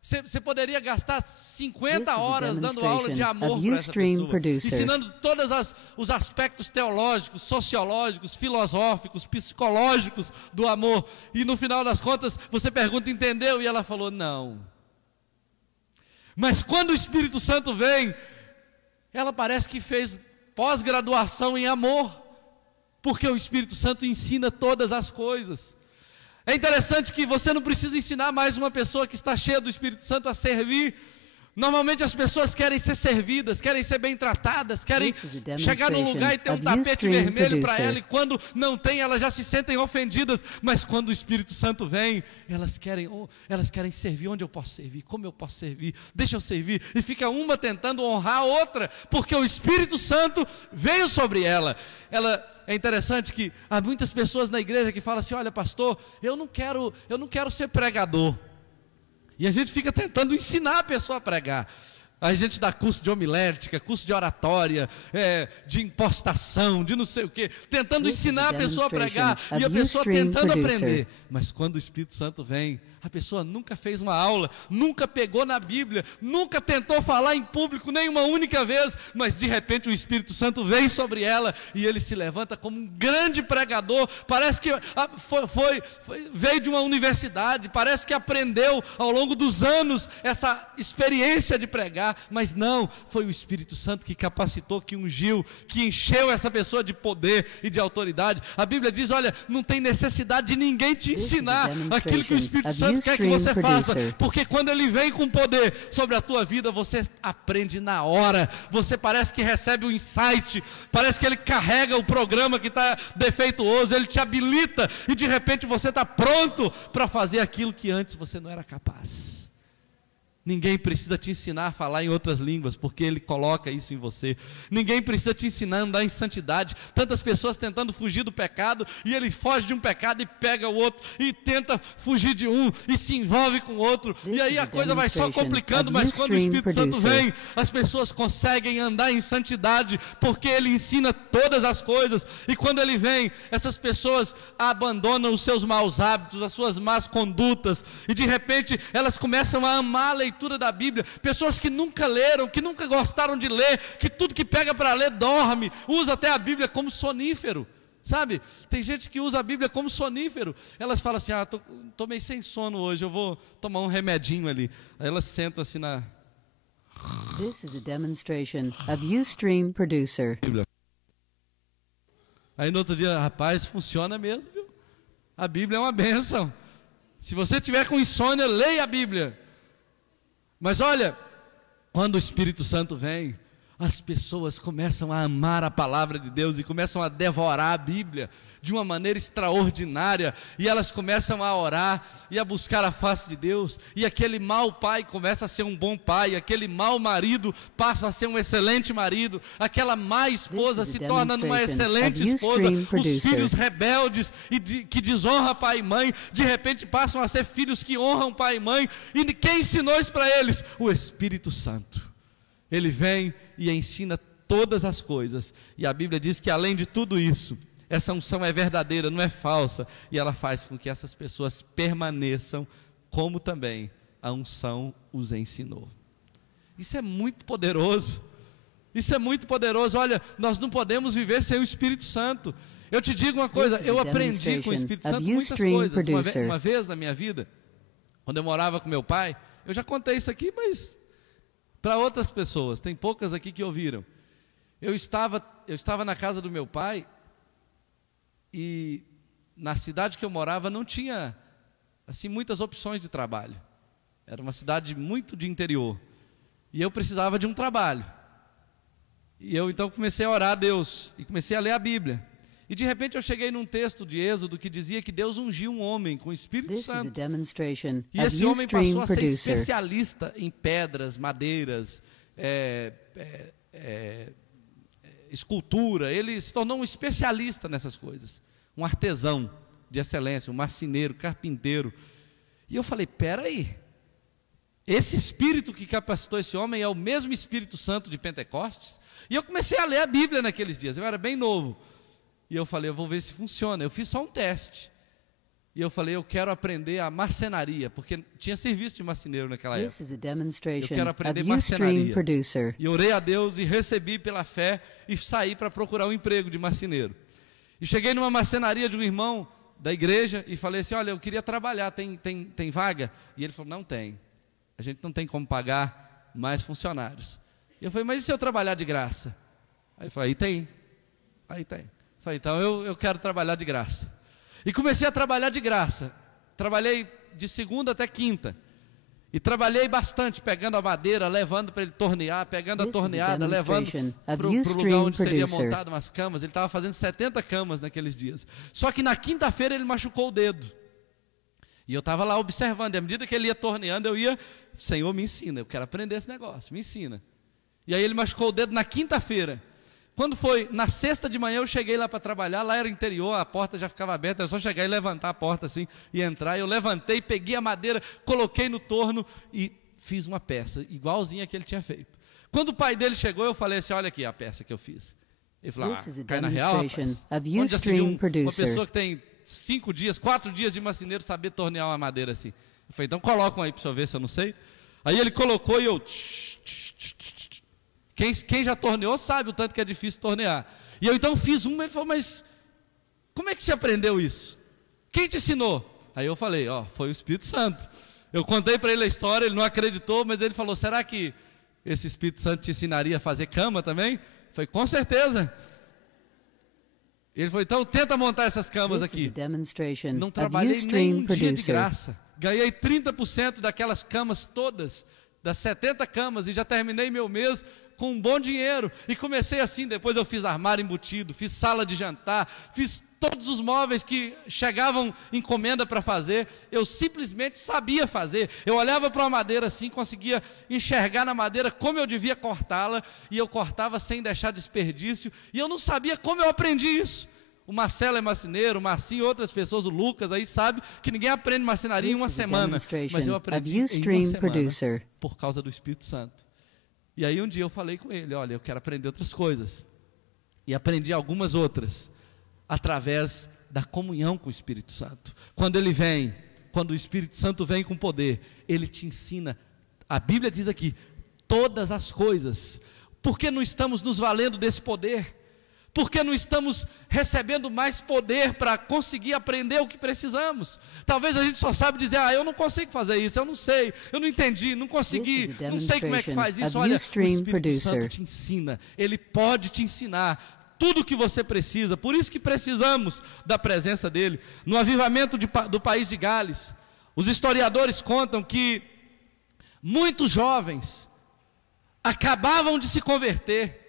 Você poderia gastar 50 horas dando aula de amor para essa pessoa, ensinando todos os aspectos teológicos, sociológicos, filosóficos, psicológicos do amor, e no final das contas você pergunta: entendeu? E ela falou: não. Mas quando o Espírito Santo vem, ela parece que fez pós-graduação em amor, porque o Espírito Santo ensina todas as coisas. É interessante que você não precisa ensinar mais uma pessoa que está cheia do Espírito Santo a servir. Normalmente as pessoas querem ser servidas, querem ser bem tratadas, querem chegar num lugar e ter um tapete vermelho para ela, e quando não tem, elas já se sentem ofendidas. Mas quando o Espírito Santo vem, elas querem servir. Onde eu posso servir? Como eu posso servir? Deixa eu servir. E fica uma tentando honrar a outra, porque o Espírito Santo veio sobre ela. É interessante que há muitas pessoas na igreja que falam assim: olha, pastor, eu não quero ser pregador. E a gente fica tentando ensinar a pessoa a pregar. A gente dá curso de homilética, curso de oratória, de impostação, de não sei o quê, tentando ensinar a pessoa a pregar, e a pessoa tentando aprender. Mas quando o Espírito Santo vem, a pessoa nunca fez uma aula, nunca pegou na Bíblia, nunca tentou falar em público nenhuma única vez, mas de repente o Espírito Santo vem sobre ela, e ele se levanta como um grande pregador. Parece que veio de uma universidade, parece que aprendeu ao longo dos anos essa experiência de pregar. Mas não, foi o Espírito Santo que capacitou, que ungiu, que encheu essa pessoa de poder e de autoridade. A Bíblia diz: olha, não tem necessidade de ninguém te ensinar aquilo que o Espírito Santo quer que você faça, porque quando ele vem com poder sobre a tua vida, você aprende na hora. Você parece que recebe o insight, parece que ele carrega o programa que está defeituoso, ele te habilita, e de repente você está pronto para fazer aquilo que antes você não era capaz. Ninguém precisa te ensinar a falar em outras línguas, porque Ele coloca isso em você. Ninguém precisa te ensinar a andar em santidade. Tantas pessoas tentando fugir do pecado, e ele foge de um pecado e pega o outro, e tenta fugir de um, e se envolve com o outro, e aí a coisa vai só complicando. Mas quando o Espírito Santo vem, as pessoas conseguem andar em santidade, porque Ele ensina todas as coisas. E quando Ele vem, essas pessoas abandonam os seus maus hábitos, as suas más condutas, e de repente elas começam a amar a leitura da Bíblia. Pessoas que nunca leram, que nunca gostaram de ler, que tudo que pega para ler dorme, usa até a Bíblia como sonífero, sabe? Tem gente que usa a Bíblia como sonífero. Elas falam assim: tô meio sem sono hoje, eu vou tomar um remedinho ali. Aí elas sentam assim na... This is a demonstration of Ustream Producer. Aí no outro dia: rapaz, funciona mesmo, viu? A Bíblia é uma bênção. Se você tiver com insônia, leia a Bíblia. Mas olha, quando o Espírito Santo vem, as pessoas começam a amar a palavra de Deus e começam a devorar a Bíblia de uma maneira extraordinária, e elas começam a orar e a buscar a face de Deus, e aquele mau pai começa a ser um bom pai, aquele mau marido passa a ser um excelente marido, aquela má esposa se torna uma excelente esposa, os filhos rebeldes e que desonram pai e mãe, de repente passam a ser filhos que honram pai e mãe. E quem ensinou isso para eles? O Espírito Santo. Ele vem e ensina todas as coisas, e a Bíblia diz que além de tudo isso, essa unção é verdadeira, não é falsa, e ela faz com que essas pessoas permaneçam como também a unção os ensinou. Isso é muito poderoso. Isso é muito poderoso. Olha, nós não podemos viver sem o Espírito Santo. Eu te digo uma coisa, eu aprendi com o Espírito Santo muitas coisas. Uma vez na minha vida, quando eu morava com meu pai, eu já contei isso aqui, mas para outras pessoas, tem poucas aqui que ouviram. Eu estava na casa do meu pai e na cidade que eu morava não tinha assim muitas opções de trabalho. Era uma cidade muito de interior. E eu precisava de um trabalho. E eu então comecei a orar a Deus e comecei a ler a Bíblia. E de repente eu cheguei num texto de Êxodo que dizia que Deus ungiu um homem com o Espírito Santo. E esse homem passou a ser especialista em pedras, madeiras, escultura. Ele se tornou um especialista nessas coisas. Um artesão de excelência, um marceneiro, carpinteiro. E eu falei, peraí, esse Espírito que capacitou esse homem é o mesmo Espírito Santo de Pentecostes? E eu comecei a ler a Bíblia naqueles dias, eu era bem novo. E eu falei, eu vou ver se funciona. Eu fiz só um teste. E eu falei, eu quero aprender a marcenaria, porque tinha serviço de marceneiro naquela época. Eu quero aprender marcenaria. E orei a Deus e recebi pela fé e saí para procurar um emprego de marceneiro. E cheguei numa marcenaria de um irmão da igreja e falei assim, olha, eu queria trabalhar, tem vaga? E ele falou, não tem. A gente não tem como pagar mais funcionários. E eu falei, mas e se eu trabalhar de graça? Aí ele falou, aí tem. Falei, então eu quero trabalhar de graça. E comecei a trabalhar de graça. Trabalhei de segunda até quinta. E trabalhei bastante, pegando a madeira, levando para ele tornear, pegando a torneada, levando para o lugar onde seria montado umas camas. Ele estava fazendo 70 camas naqueles dias. Só que na quinta-feira ele machucou o dedo. E eu estava lá observando, e à medida que ele ia torneando, eu ia, Senhor, me ensina, eu quero aprender esse negócio, me ensina. E aí ele machucou o dedo na quinta-feira. Quando foi na sexta de manhã, eu cheguei lá para trabalhar, lá era interior, a porta já ficava aberta, era só chegar e levantar a porta assim, e entrar. Eu levantei, peguei a madeira, coloquei no torno e fiz uma peça, igualzinha que ele tinha feito. Quando o pai dele chegou, eu falei assim, olha aqui a peça que eu fiz. Ele falou, cai na real, rapaz. Onde já se viu uma pessoa que tem 5 dias, 4 dias de marceneiro saber tornear uma madeira assim? Eu falei, então colocam aí para o senhor ver se eu não sei. Aí ele colocou e eu... Quem já torneou sabe o tanto que é difícil tornear. E eu então fiz uma, ele falou, mas como é que você aprendeu isso? Quem te ensinou? Aí eu falei, foi o Espírito Santo. Eu contei para ele a história, ele não acreditou, mas ele falou, será que esse Espírito Santo te ensinaria a fazer cama também? Eu falei, com certeza. Ele falou, então tenta montar essas camas aqui. Não trabalhei nem um dia de graça. Ganhei 30% daquelas camas todas, das 70 camas, e já terminei meu mês com um bom dinheiro. E comecei assim, depois eu fiz armário embutido, fiz sala de jantar, fiz todos os móveis que chegavam encomenda para fazer. Eu simplesmente sabia fazer. Eu olhava para uma madeira assim, conseguia enxergar na madeira como eu devia cortá-la, e eu cortava sem deixar desperdício, e eu não sabia como eu aprendi isso. O Marcelo é marceneiro, o Marcinho e outras pessoas, o Lucas aí sabe que ninguém aprende marcenaria em uma semana, mas eu aprendi em uma semana por causa do Espírito Santo. E aí um dia eu falei com ele, olha, eu quero aprender outras coisas. E aprendi algumas outras, através da comunhão com o Espírito Santo. Quando ele vem, quando o Espírito Santo vem com poder, ele te ensina, a Bíblia diz aqui, todas as coisas. Por que não estamos nos valendo desse poder? Por que não estamos recebendo mais poder para conseguir aprender o que precisamos? Talvez a gente só sabe dizer, eu não consigo fazer isso, eu não sei, eu não entendi, não consegui, não sei como é que faz isso. Olha, o Espírito Santo te ensina, ele pode te ensinar tudo o que você precisa, por isso que precisamos da presença dele. No avivamento do país de Gales, os historiadores contam que muitos jovens acabavam de se converter,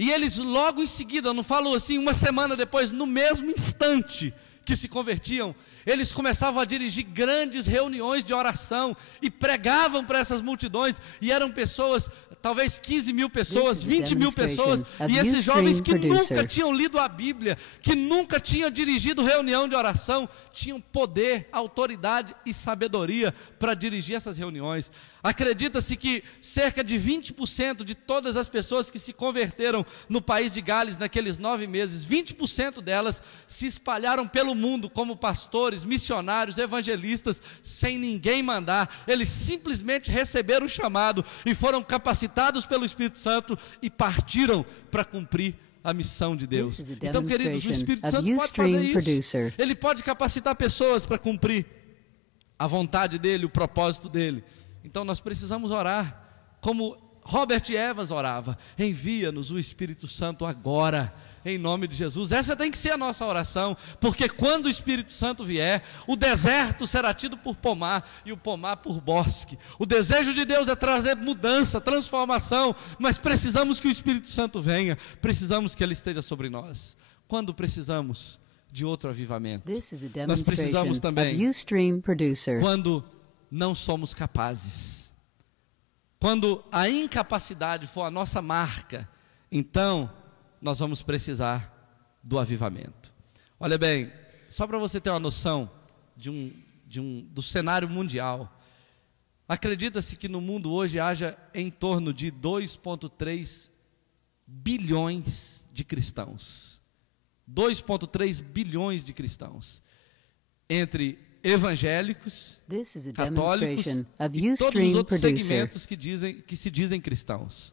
e eles logo em seguida, não falo assim, uma semana depois, no mesmo instante que se convertiam, eles começavam a dirigir grandes reuniões de oração e pregavam para essas multidões, e eram pessoas, talvez 15 mil pessoas, 20 mil pessoas, e esses jovens que nunca tinham lido a Bíblia, que nunca tinham dirigido reunião de oração, tinham poder, autoridade e sabedoria para dirigir essas reuniões. Acredita-se que cerca de 20% de todas as pessoas que se converteram no país de Gales naqueles 9 meses, 20% delas se espalharam pelo mundo como pastores, missionários, evangelistas, sem ninguém mandar. Eles simplesmente receberam o chamado e foram capacitados pelo Espírito Santo e partiram para cumprir a missão de Deus. Então, queridos, o Espírito Santo pode fazer isso. Ele pode capacitar pessoas para cumprir a vontade dele, o propósito dele. Então nós precisamos orar, como Robert Evans orava: envia-nos o Espírito Santo agora, em nome de Jesus. Essa tem que ser a nossa oração, porque quando o Espírito Santo vier, o deserto será tido por pomar, e o pomar por bosque. O desejo de Deus é trazer mudança, transformação, mas precisamos que o Espírito Santo venha, precisamos que Ele esteja sobre nós. Quando precisamos de outro avivamento? Nós precisamos também quando não somos capazes. Quando a incapacidade for a nossa marca, então nós vamos precisar do avivamento. Olha bem, só para você ter uma noção do cenário mundial, acredita-se que no mundo hoje haja em torno de 2,3 bilhões de cristãos. 2,3 bilhões de cristãos, entre evangélicos, católicos e todos os outros segmentos que se dizem cristãos.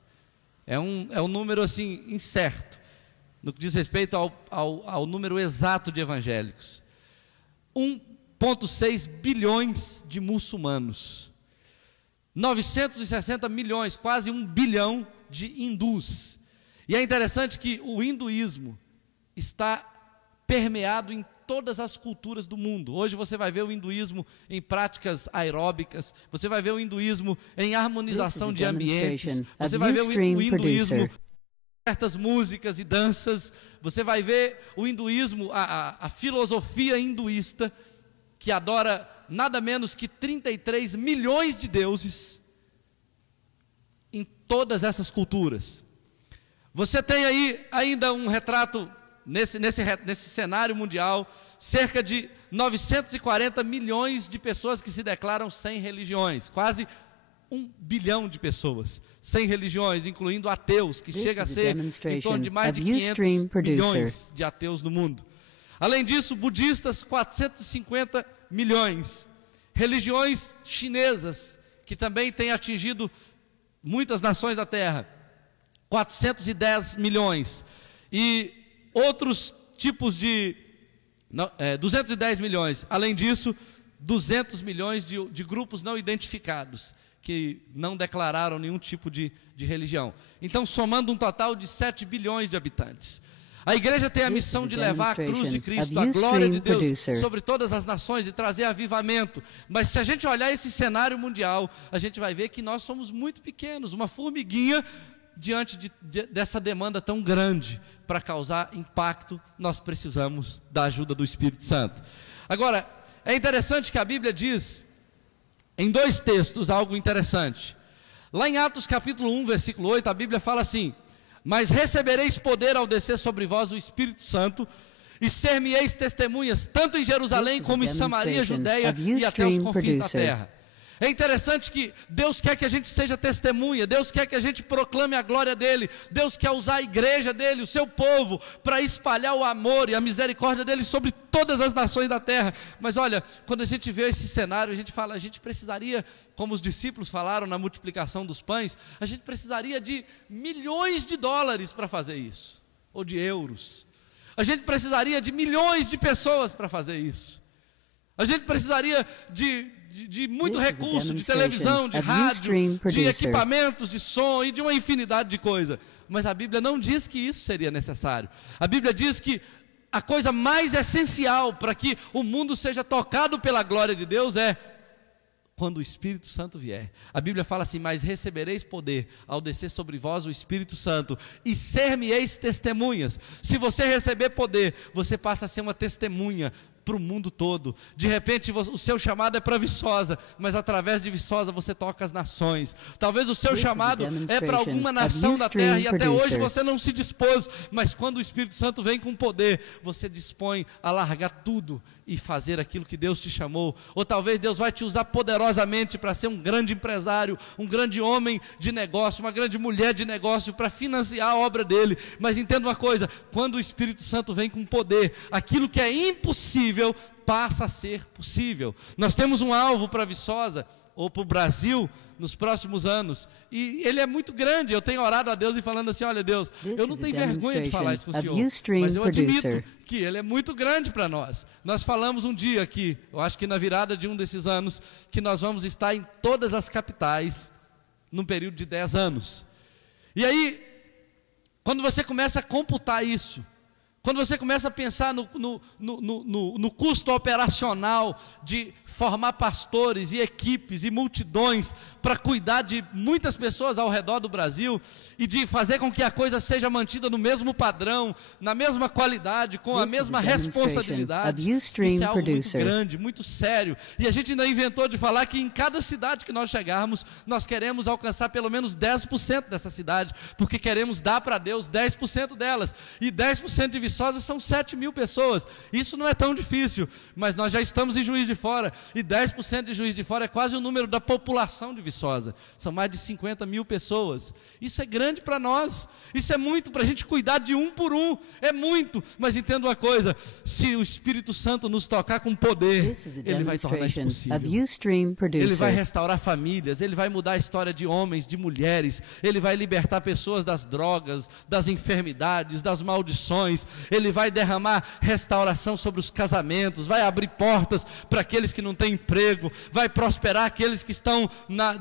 É um número assim incerto, no que diz respeito ao número exato de evangélicos. 1,6 bilhões de muçulmanos, 960 milhões, quase 1 bilhão de hindus. E é interessante que o hinduísmo está permeado em todas as culturas do mundo. Hoje você vai ver o hinduísmo em práticas aeróbicas, você vai ver o hinduísmo em harmonização de ambientes, você vai ver o hinduísmo em certas músicas e danças, você vai ver o hinduísmo, a filosofia hinduísta, que adora nada menos que 33 milhões de deuses em todas essas culturas. Você tem aí ainda um retrato nesse cenário mundial, cerca de 940 milhões de pessoas que se declaram sem religiões, quase 1 bilhão de pessoas sem religiões, incluindo ateus, que chega a ser em torno de mais de 500 milhões de ateus no mundo. Além disso, budistas, 450 milhões, religiões chinesas, que também têm atingido muitas nações da terra, 410 milhões, e outros tipos de 210 milhões, além disso 200 milhões de grupos não identificados, que não declararam nenhum tipo de religião. Então, somando um total de 7 bilhões de habitantes. A igreja tem a missão de levar a cruz de Cristo, a glória de Deus sobre todas as nações e trazer avivamento. Mas se a gente olhar esse cenário mundial, a gente vai ver que nós somos muito pequenos, uma formiguinha diante dessa demanda tão grande. Para causar impacto, nós precisamos da ajuda do Espírito Santo. Agora, é interessante que a Bíblia diz, em 2 textos, algo interessante. Lá em Atos capítulo 1, versículo 8, a Bíblia fala assim: mas recebereis poder ao descer sobre vós o Espírito Santo, e ser-me-eis testemunhas, tanto em Jerusalém como em Samaria, Judeia e até os confins da terra. É interessante que Deus quer que a gente seja testemunha, Deus quer que a gente proclame a glória dEle, Deus quer usar a igreja dEle, o seu povo, para espalhar o amor e a misericórdia dEle sobre todas as nações da terra. Mas olha, quando a gente vê esse cenário, a gente fala, a gente precisaria, como os discípulos falaram na multiplicação dos pães, a gente precisaria de milhões de dólares para fazer isso, ou de euros. A gente precisaria de milhões de pessoas para fazer isso. A gente precisaria de muito recurso, de televisão, de rádio, de equipamentos de som e de uma infinidade de coisas. Mas a Bíblia não diz que isso seria necessário. A Bíblia diz que a coisa mais essencial para que o mundo seja tocado pela glória de Deus é quando o Espírito Santo vier. A Bíblia fala assim: mas recebereis poder ao descer sobre vós o Espírito Santo, e ser-me-eis testemunhas. Se você receber poder, você passa a ser uma testemunha para o mundo todo. De repente o seu chamado é para Viçosa, mas através de Viçosa você toca as nações. Talvez o seu chamado é para alguma nação da terra e até hoje você não se dispôs, mas quando o Espírito Santo vem com poder, você dispõe a largar tudo e fazer aquilo que Deus te chamou. Ou talvez Deus vai te usar poderosamente para ser um grande empresário, um grande homem de negócio, uma grande mulher de negócio para financiar a obra dele. Mas entenda uma coisa, quando o Espírito Santo vem com poder, aquilo que é impossível passa a ser possível. Nós temos um alvo para Viçosa, ou para o Brasil, nos próximos anos, e ele é muito grande. Eu tenho orado a Deus e falando assim, olha Deus, eu não tenho vergonha de falar isso com o Senhor, mas eu admito que ele é muito grande para nós. Nós falamos um dia aqui, eu acho que na virada de um desses anos, que nós vamos estar em todas as capitais, num período de 10 anos, e aí, quando você começa a computar isso, quando você começa a pensar no custo operacional de formar pastores e equipes e multidões para cuidar de muitas pessoas ao redor do Brasil e de fazer com que a coisa seja mantida no mesmo padrão, na mesma qualidade, com a mesma responsabilidade, isso é algo muito grande, muito sério. E a gente ainda inventou de falar que em cada cidade que nós chegarmos, nós queremos alcançar pelo menos 10% dessa cidade, porque queremos dar para Deus 10% delas, e 10% de Viçosa são 7.000 pessoas. Isso não é tão difícil, mas nós já estamos em Juiz de Fora, e 10% de Juiz de Fora é quase o número da população de Viçosa, são mais de 50.000 pessoas. Isso é grande para nós, isso é muito para a gente cuidar de um por um, é muito. Mas entenda uma coisa, se o Espírito Santo nos tocar com poder, ele vai tornar isso possível. Ele vai restaurar famílias, ele vai mudar a história de homens, de mulheres, ele vai libertar pessoas das drogas, das enfermidades, das maldições, ele vai derramar restauração sobre os casamentos, vai abrir portas para aqueles que não têm emprego, vai prosperar aqueles que estão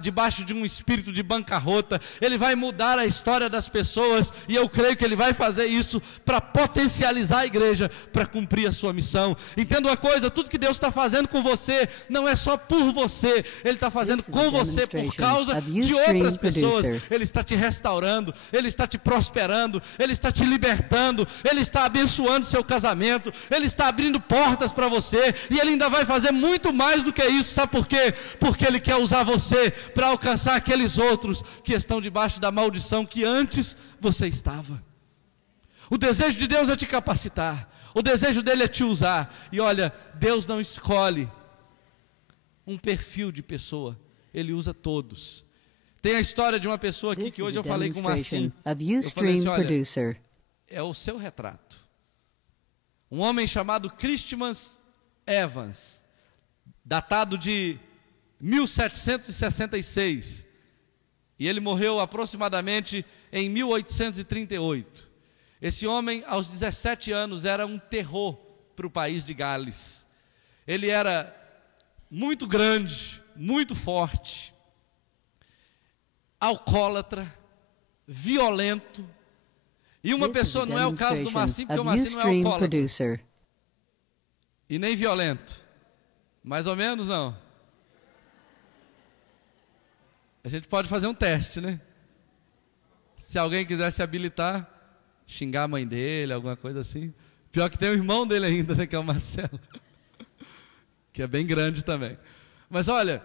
debaixo de um espírito de bancarrota, ele vai mudar a história das pessoas, e eu creio que ele vai fazer isso para potencializar a igreja, para cumprir a sua missão. Entenda uma coisa, tudo que Deus está fazendo com você, não é só por você, ele está fazendo com você por causa de outras pessoas. Ele está te restaurando, ele está te prosperando, ele está te libertando, ele está abençoando seu casamento, ele está abrindo portas para você, e ele ainda vai fazer muito mais do que isso. Sabe por quê? Porque ele quer usar você para alcançar aqueles outros que estão debaixo da maldição que antes você estava. O desejo de Deus é te capacitar, o desejo dele é te usar. E olha, Deus não escolhe um perfil de pessoa, ele usa todos. Tem a história de uma pessoa aqui que hoje eu falei com o Marcinho, eu falei assim, olha, é o seu retrato. Um homem chamado Christian Evans, datado de 1766, e ele morreu aproximadamente em 1838. Esse homem, aos 17 anos, era um terror para o país de Gales. Ele era muito grande, muito forte, alcoólatra, violento. E uma pessoa, não é o caso do Marcinho, porque o Marcinho não é alcoólatra e nem violento, mais ou menos não. A gente pode fazer um teste, né? Se alguém quiser se habilitar, xingar a mãe dele, alguma coisa assim. Pior que tem o irmão dele ainda, né, que é o Marcelo, que é bem grande também. Mas olha,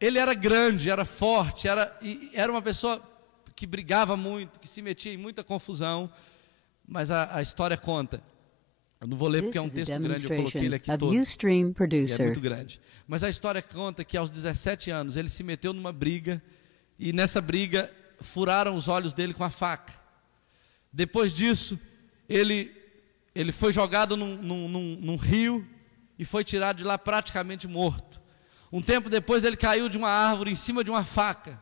ele era grande, era forte, era uma pessoa que brigava muito, que se metia em muita confusão, mas a história conta. Eu não vou ler porque é um texto grande, eu coloquei ele aqui todo, e é muito grande. Mas a história conta que aos 17 anos ele se meteu numa briga, e nessa briga furaram os olhos dele com a faca. Depois disso, ele foi jogado num rio e foi tirado de lá praticamente morto. Um tempo depois ele caiu de uma árvore em cima de uma faca.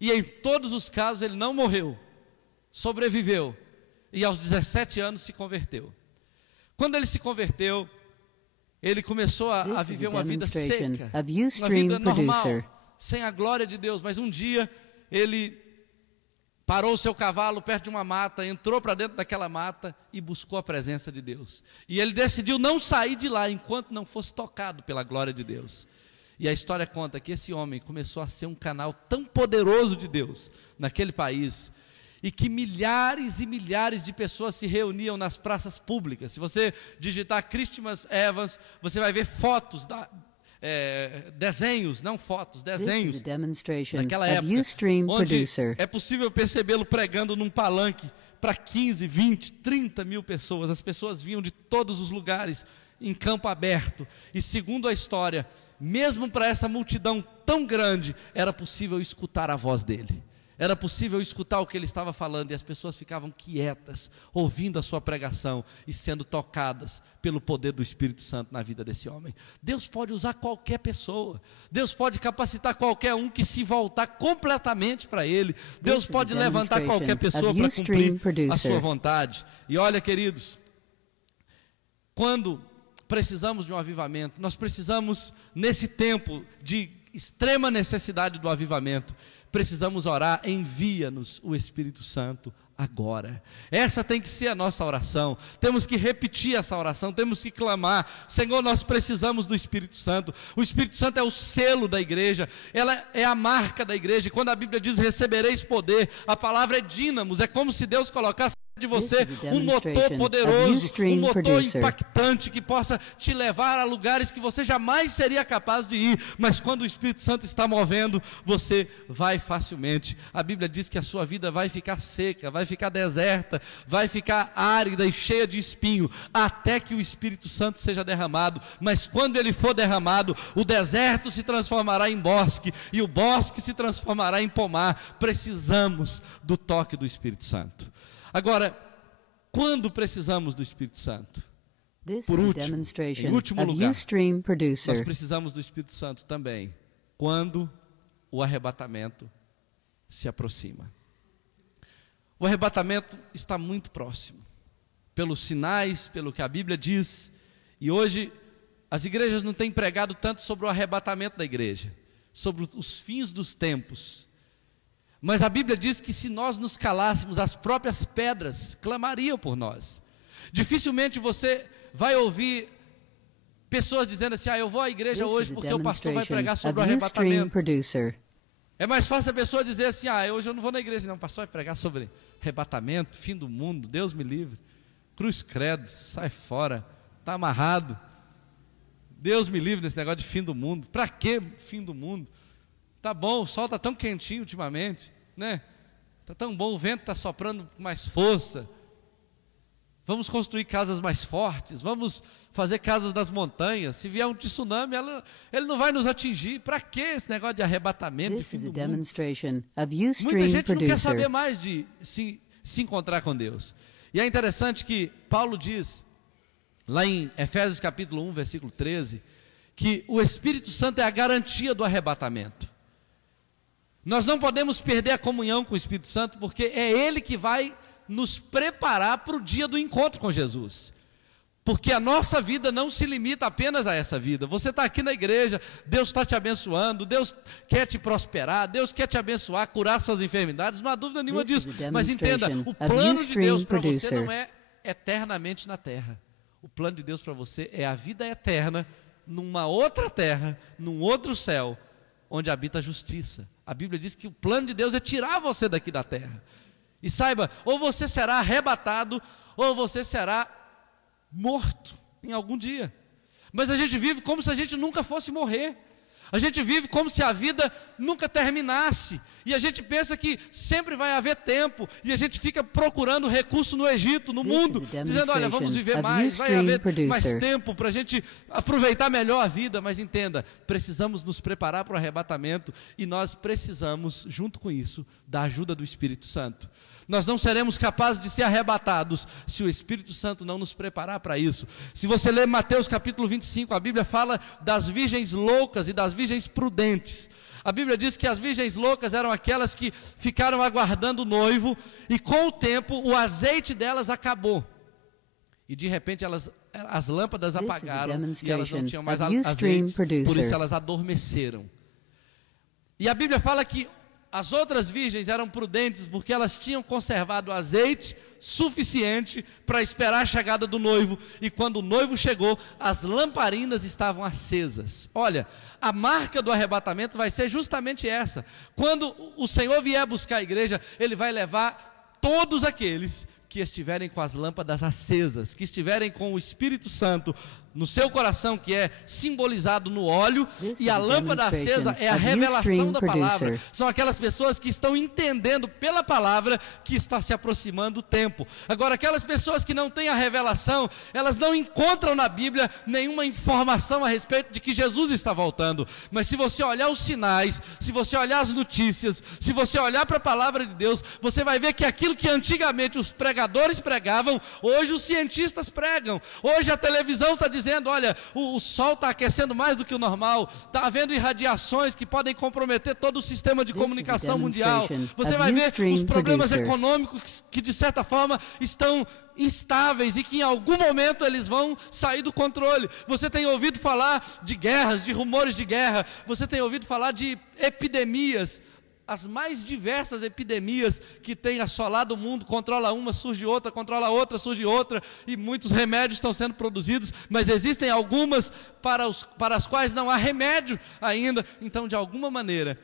E em todos os casos ele não morreu, sobreviveu, e aos 17 anos se converteu. Quando ele se converteu, ele começou a viver uma vida seca, uma vida normal, sem a glória de Deus. Mas um dia ele parou o seu cavalo perto de uma mata, entrou para dentro daquela mata e buscou a presença de Deus. E ele decidiu não sair de lá enquanto não fosse tocado pela glória de Deus. E a história conta que esse homem começou a ser um canal tão poderoso de Deus naquele país, e que milhares e milhares de pessoas se reuniam nas praças públicas. Se você digitar Christmas Evans, você vai ver fotos, desenhos, não fotos, desenhos daquela época, onde é possível percebê-lo pregando num palanque para 15, 20, 30 mil pessoas. As pessoas vinham de todos os lugares, em campo aberto, e segundo a história, mesmo para essa multidão tão grande, era possível escutar a voz dele. Era possível escutar o que ele estava falando, e as pessoas ficavam quietas, ouvindo a sua pregação e sendo tocadas pelo poder do Espírito Santo na vida desse homem. Deus pode usar qualquer pessoa, Deus pode capacitar qualquer um que se voltar completamente para Ele, Deus pode levantar qualquer pessoa para cumprir a sua vontade. E olha, queridos, quando precisamos de um avivamento, nós precisamos, nesse tempo de extrema necessidade do avivamento, precisamos orar: envia-nos o Espírito Santo agora. Essa tem que ser a nossa oração. Temos que repetir essa oração, temos que clamar: Senhor, nós precisamos do Espírito Santo. O Espírito Santo é o selo da igreja, ela é a marca da igreja. E quando a Bíblia diz recebereis poder, a palavra é dínamos, é como se Deus colocasse de você um motor poderoso, um motor impactante, que possa te levar a lugares que você jamais seria capaz de ir, mas quando o Espírito Santo está movendo, você vai facilmente. A Bíblia diz que a sua vida vai ficar seca, vai ficar deserta, vai ficar árida e cheia de espinho, até que o Espírito Santo seja derramado. Mas quando ele for derramado, o deserto se transformará em bosque, e o bosque se transformará em pomar. Precisamos do toque do Espírito Santo. Agora, quando precisamos do Espírito Santo? Por último, em último lugar, nós precisamos do Espírito Santo também quando o arrebatamento se aproxima. O arrebatamento está muito próximo, pelos sinais, pelo que a Bíblia diz. E hoje as igrejas não têm pregado tanto sobre o arrebatamento da igreja, sobre os fins dos tempos. Mas a Bíblia diz que se nós nos calássemos, as próprias pedras clamariam por nós. Dificilmente você vai ouvir pessoas dizendo assim: eu vou à igreja hoje porque o pastor vai pregar sobre o arrebatamento. É mais fácil a pessoa dizer assim: hoje eu não vou na igreja não, o pastor vai pregar sobre arrebatamento, fim do mundo, Deus me livre, cruz credo, sai fora, está amarrado, Deus me livre desse negócio de fim do mundo. Para que fim do mundo? Tá bom, o sol está tão quentinho ultimamente, né? Está tão bom, o vento está soprando com mais força. Vamos construir casas mais fortes, vamos fazer casas nas montanhas. Se vier um tsunami, ele não vai nos atingir. Para que esse negócio de arrebatamento de fim do mundo? Muita gente não quer saber mais de se encontrar com Deus. E é interessante que Paulo diz, lá em Efésios capítulo 1, versículo 13, que o Espírito Santo é a garantia do arrebatamento. Nós não podemos perder a comunhão com o Espírito Santo, porque é Ele que vai nos preparar para o dia do encontro com Jesus. Porque a nossa vida não se limita apenas a essa vida. Você está aqui na igreja, Deus está te abençoando, Deus quer te prosperar, Deus quer te abençoar, curar suas enfermidades, não há dúvida nenhuma disso. Mas entenda, o plano de Deus para você não é eternamente na terra. O plano de Deus para você é a vida eterna, numa outra terra, num outro céu, onde habita a justiça. A Bíblia diz que o plano de Deus é tirar você daqui da terra. E saiba, ou você será arrebatado, ou você será morto em algum dia. Mas a gente vive como se a gente nunca fosse morrer. A gente vive como se a vida nunca terminasse. E a gente pensa que sempre vai haver tempo. E a gente fica procurando recurso no Egito, no mundo, dizendo: olha, vamos viver mais, vai haver mais tempo para a gente aproveitar melhor a vida. Mas entenda, precisamos nos preparar para o arrebatamento. E nós precisamos, junto com isso, da ajuda do Espírito Santo. Nós não seremos capazes de ser arrebatados se o Espírito Santo não nos preparar para isso. Se você ler Mateus capítulo 25, a Bíblia fala das virgens loucas e das virgens prudentes. A Bíblia diz que as virgens loucas eram aquelas que ficaram aguardando o noivo, e com o tempo o azeite delas acabou. E de repente as lâmpadas apagaram e elas não tinham mais azeite, por isso elas adormeceram. E a Bíblia fala que as outras virgens eram prudentes porque elas tinham conservado azeite suficiente para esperar a chegada do noivo. E quando o noivo chegou, as lamparinas estavam acesas. Olha, a marca do arrebatamento vai ser justamente essa. Quando o Senhor vier buscar a igreja, Ele vai levar todos aqueles que estiverem com as lâmpadas acesas, que estiverem com o Espírito Santo no seu coração, que é simbolizado no óleo, e a lâmpada acesa é a revelação da palavra. São aquelas pessoas que estão entendendo pela palavra que está se aproximando o tempo. Agora, aquelas pessoas que não têm a revelação, elas não encontram na Bíblia nenhuma informação a respeito de que Jesus está voltando. Mas se você olhar os sinais, se você olhar as notícias, se você olhar para a palavra de Deus, você vai ver que aquilo que antigamente os pregadores pregavam, hoje os cientistas pregam. Hoje a televisão está dizendo, olha, o sol está aquecendo mais do que o normal, está havendo irradiações que podem comprometer todo o sistema de comunicação mundial. Você vai ver os problemas econômicos que de certa forma estão instáveis e que em algum momento eles vão sair do controle. Você tem ouvido falar de guerras, de rumores de guerra, você tem ouvido falar de epidemias. As mais diversas epidemias que têm assolado o mundo, controla uma, surge outra, controla outra, surge outra, e muitos remédios estão sendo produzidos, mas existem algumas para as quais não há remédio ainda. Então, de alguma maneira,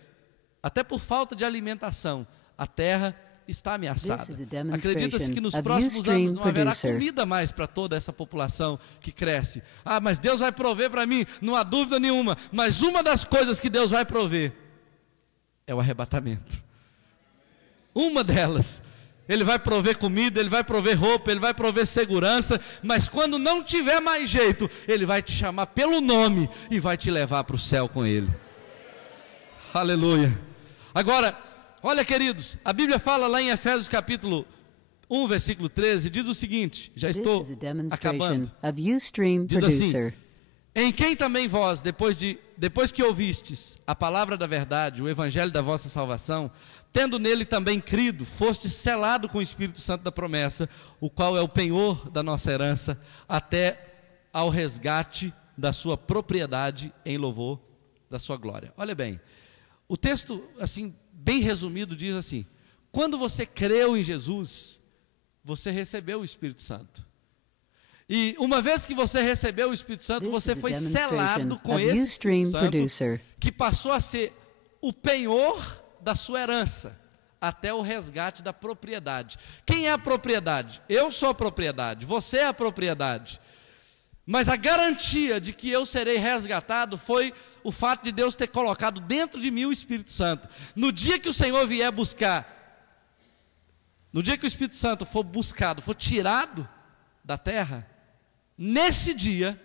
até por falta de alimentação, a terra está ameaçada. Acredita-se que nos próximos anos não haverá comida mais para toda essa população que cresce. Ah, mas Deus vai prover para mim, não há dúvida nenhuma, mas uma das coisas que Deus vai prover é o arrebatamento. Uma delas. Ele vai prover comida, Ele vai prover roupa, Ele vai prover segurança, mas quando não tiver mais jeito, Ele vai te chamar pelo nome e vai te levar para o céu com Ele. Aleluia. Agora, olha, queridos, a Bíblia fala lá em Efésios capítulo 1, versículo 13, diz o seguinte, já estou acabando. Diz assim: em quem também vós, depois que ouvistes a palavra da verdade, o evangelho da vossa salvação, tendo nele também crido, fostes selado com o Espírito Santo da promessa, o qual é o penhor da nossa herança, até ao resgate da sua propriedade em louvor da sua glória. Olha bem, o texto, assim, bem resumido, diz assim: quando você creu em Jesus, você recebeu o Espírito Santo. E uma vez que você recebeu o Espírito Santo, você foi selado com esse Espírito Santo, que passou a ser o penhor da sua herança, até o resgate da propriedade. Quem é a propriedade? Eu sou a propriedade, você é a propriedade. Mas a garantia de que eu serei resgatado foi o fato de Deus ter colocado dentro de mim o Espírito Santo. No dia que o Senhor vier buscar, no dia que o Espírito Santo for buscado, for tirado da terra, nesse dia,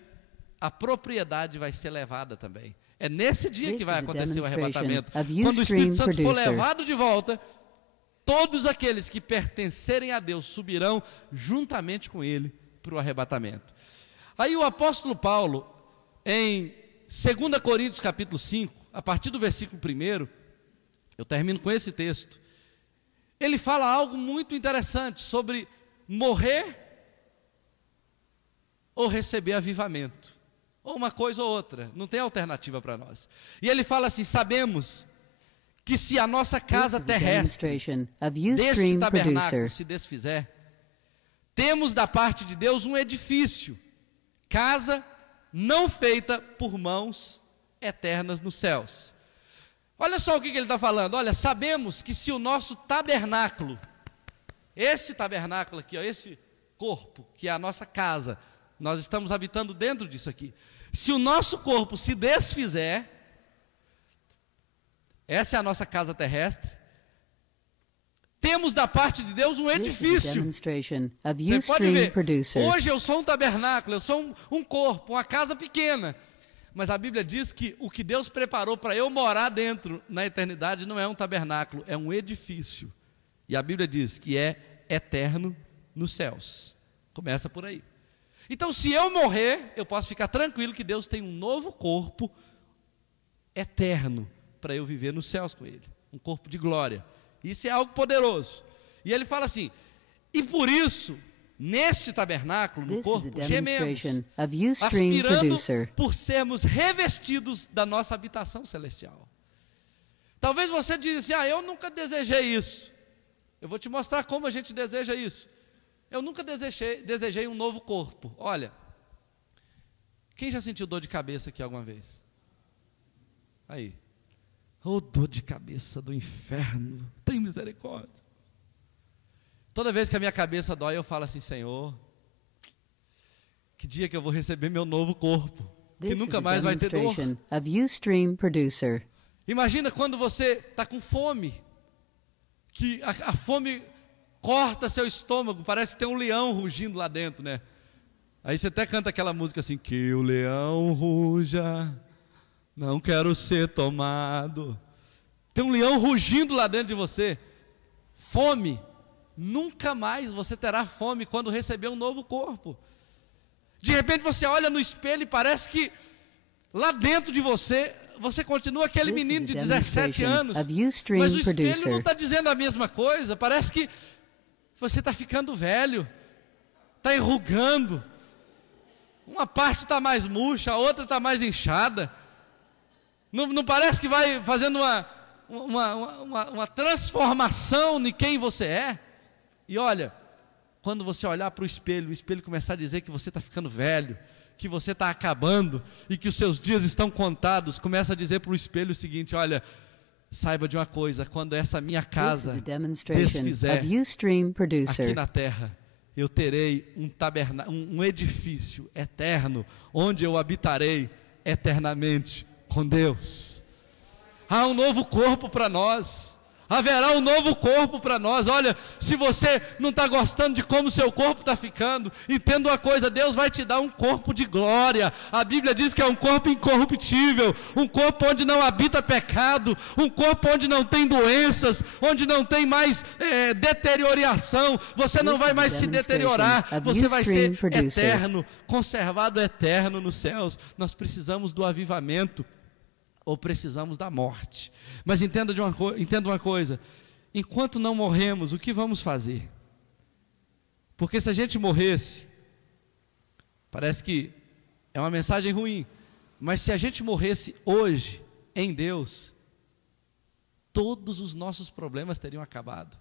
a propriedade vai ser levada também. É nesse dia que vai acontecer o arrebatamento. Quando o Espírito Santo for levado de volta, todos aqueles que pertencerem a Deus subirão juntamente com Ele para o arrebatamento. Aí o apóstolo Paulo, em 2 Coríntios capítulo 5, a partir do versículo 1, eu termino com esse texto, ele fala algo muito interessante sobre morrer ou receber avivamento, ou uma coisa ou outra, não tem alternativa para nós. E ele fala assim: sabemos que se a nossa casa terrestre deste tabernáculo se desfizer, temos da parte de Deus um edifício, casa não feita por mãos eternas nos céus. Olha só o que ele está falando. Olha, sabemos que se o nosso tabernáculo, esse tabernáculo aqui, ó, esse corpo, que é a nossa casa, nós estamos habitando dentro disso aqui. Se o nosso corpo se desfizer, essa é a nossa casa terrestre, temos da parte de Deus um edifício. Você pode ver, hoje eu sou um tabernáculo, eu sou um corpo, uma casa pequena, mas a Bíblia diz que o que Deus preparou para eu morar dentro na eternidade não é um tabernáculo, é um edifício. E a Bíblia diz que é eterno nos céus. Começa por aí. Então, se eu morrer, eu posso ficar tranquilo que Deus tem um novo corpo eterno para eu viver nos céus com Ele, um corpo de glória. Isso é algo poderoso. E ele fala assim: e por isso, neste tabernáculo, no corpo, gememos, aspirando por sermos revestidos da nossa habitação celestial. Talvez você diga assim: eu nunca desejei isso. Eu vou te mostrar como a gente deseja isso. Eu nunca desejei um novo corpo. Olha, quem já sentiu dor de cabeça aqui alguma vez? Aí. Dor de cabeça do inferno, tem misericórdia. Toda vez que a minha cabeça dói, eu falo assim: Senhor, que dia que eu vou receber meu novo corpo, que nunca mais vai ter dor. Imagina quando você está com fome, que a fome corta seu estômago, parece que tem um leão rugindo lá dentro, né? Aí você até canta aquela música assim: que o leão ruja, não quero ser tomado. Tem um leão rugindo lá dentro de você. Fome. Nunca mais você terá fome quando receber um novo corpo. De repente você olha no espelho e parece que lá dentro de você, você continua aquele menino de 17 anos, mas o espelho não está dizendo a mesma coisa. Parece que você está ficando velho, está enrugando. Uma parte está mais murcha, a outra está mais inchada. Não parece que vai fazendo uma transformação em quem você é? E olha, quando você olhar para o espelho começar a dizer que você está ficando velho, que você está acabando e que os seus dias estão contados, começa a dizer para o espelho o seguinte: olha, saiba de uma coisa, quando essa minha casa desfizer aqui na terra, eu terei um edifício eterno, onde eu habitarei eternamente com Deus. Há um novo corpo para nós. Haverá um novo corpo para nós. Olha, se você não está gostando de como seu corpo está ficando, entenda uma coisa: Deus vai te dar um corpo de glória. A Bíblia diz que é um corpo incorruptível, um corpo onde não habita pecado, um corpo onde não tem doenças, onde não tem mais deterioração. Você não vai mais se deteriorar, você vai ser eterno, conservado eterno nos céus. Nós precisamos do avivamento, ou precisamos da morte. Mas entenda uma coisa: enquanto não morremos, o que vamos fazer? Porque se a gente morresse, parece que é uma mensagem ruim, mas se a gente morresse hoje em Deus, todos os nossos problemas teriam acabado,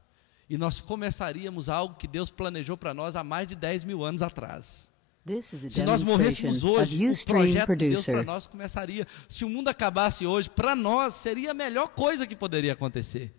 e nós começaríamos algo que Deus planejou para nós há mais de 10 mil anos atrás. Se nós morrêssemos hoje, o projeto de Deus para nós começaria. Se o mundo acabasse hoje, para nós seria a melhor coisa que poderia acontecer.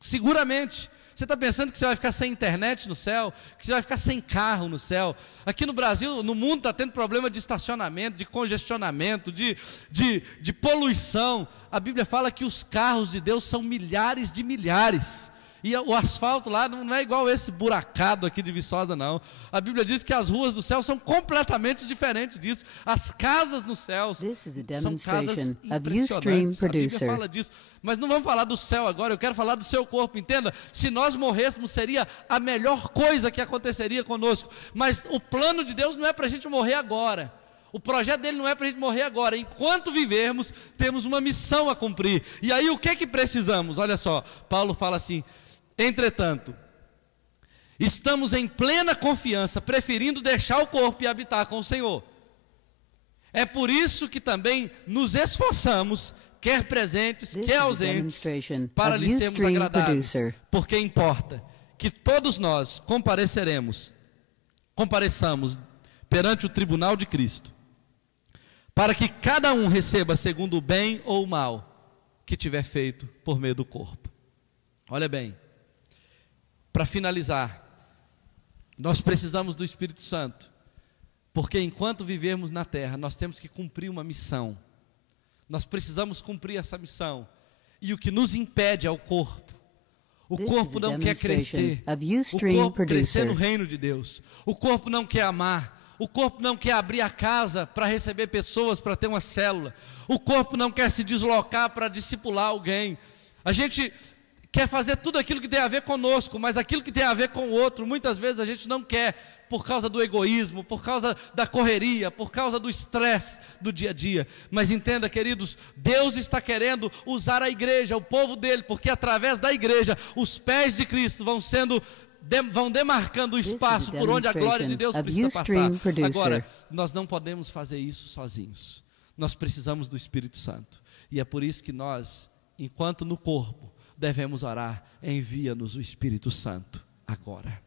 Seguramente. Você está pensando que você vai ficar sem internet no céu? Que você vai ficar sem carro no céu? Aqui no Brasil, no mundo, está tendo problema de estacionamento, de congestionamento, de poluição. A Bíblia fala que os carros de Deus são milhares de milhares. E o asfalto lá não é igual esse buracado aqui de Viçosa, não. A Bíblia diz que as ruas do céu são completamente diferentes disso. As casas no céu são casas impressionantes. A Bíblia fala disso. Mas não vamos falar do céu agora, eu quero falar do seu corpo. Entenda, se nós morrêssemos, seria a melhor coisa que aconteceria conosco. Mas o plano de Deus não é para a gente morrer agora. O projeto dele não é para a gente morrer agora. Enquanto vivermos, temos uma missão a cumprir. E aí o que é que precisamos? Olha só, Paulo fala assim: entretanto, estamos em plena confiança, preferindo deixar o corpo e habitar com o Senhor. É por isso que também nos esforçamos, quer presentes, quer ausentes, para lhe sermos agradáveis, porque importa que todos nós compareçamos perante o tribunal de Cristo, para que cada um receba segundo o bem ou o mal que tiver feito por meio do corpo. Olha bem, para finalizar, nós precisamos do Espírito Santo, porque enquanto vivermos na terra, nós temos que cumprir uma missão. Nós precisamos cumprir essa missão. E o que nos impede é o corpo. O corpo não quer crescer. O corpo quer crescer no reino de Deus. O corpo não quer amar. O corpo não quer abrir a casa para receber pessoas, para ter uma célula. O corpo não quer se deslocar para discipular alguém. A gente quer fazer tudo aquilo que tem a ver conosco, mas aquilo que tem a ver com o outro, muitas vezes a gente não quer, por causa do egoísmo, por causa da correria, por causa do estresse do dia a dia. Mas entenda, queridos, Deus está querendo usar a igreja, o povo dele, porque através da igreja, os pés de Cristo vão demarcando o espaço por onde a glória de Deus precisa passar. Agora, nós não podemos fazer isso sozinhos. Nós precisamos do Espírito Santo. E é por isso que nós, enquanto no corpo, devemos orar: envia-nos o Espírito Santo agora.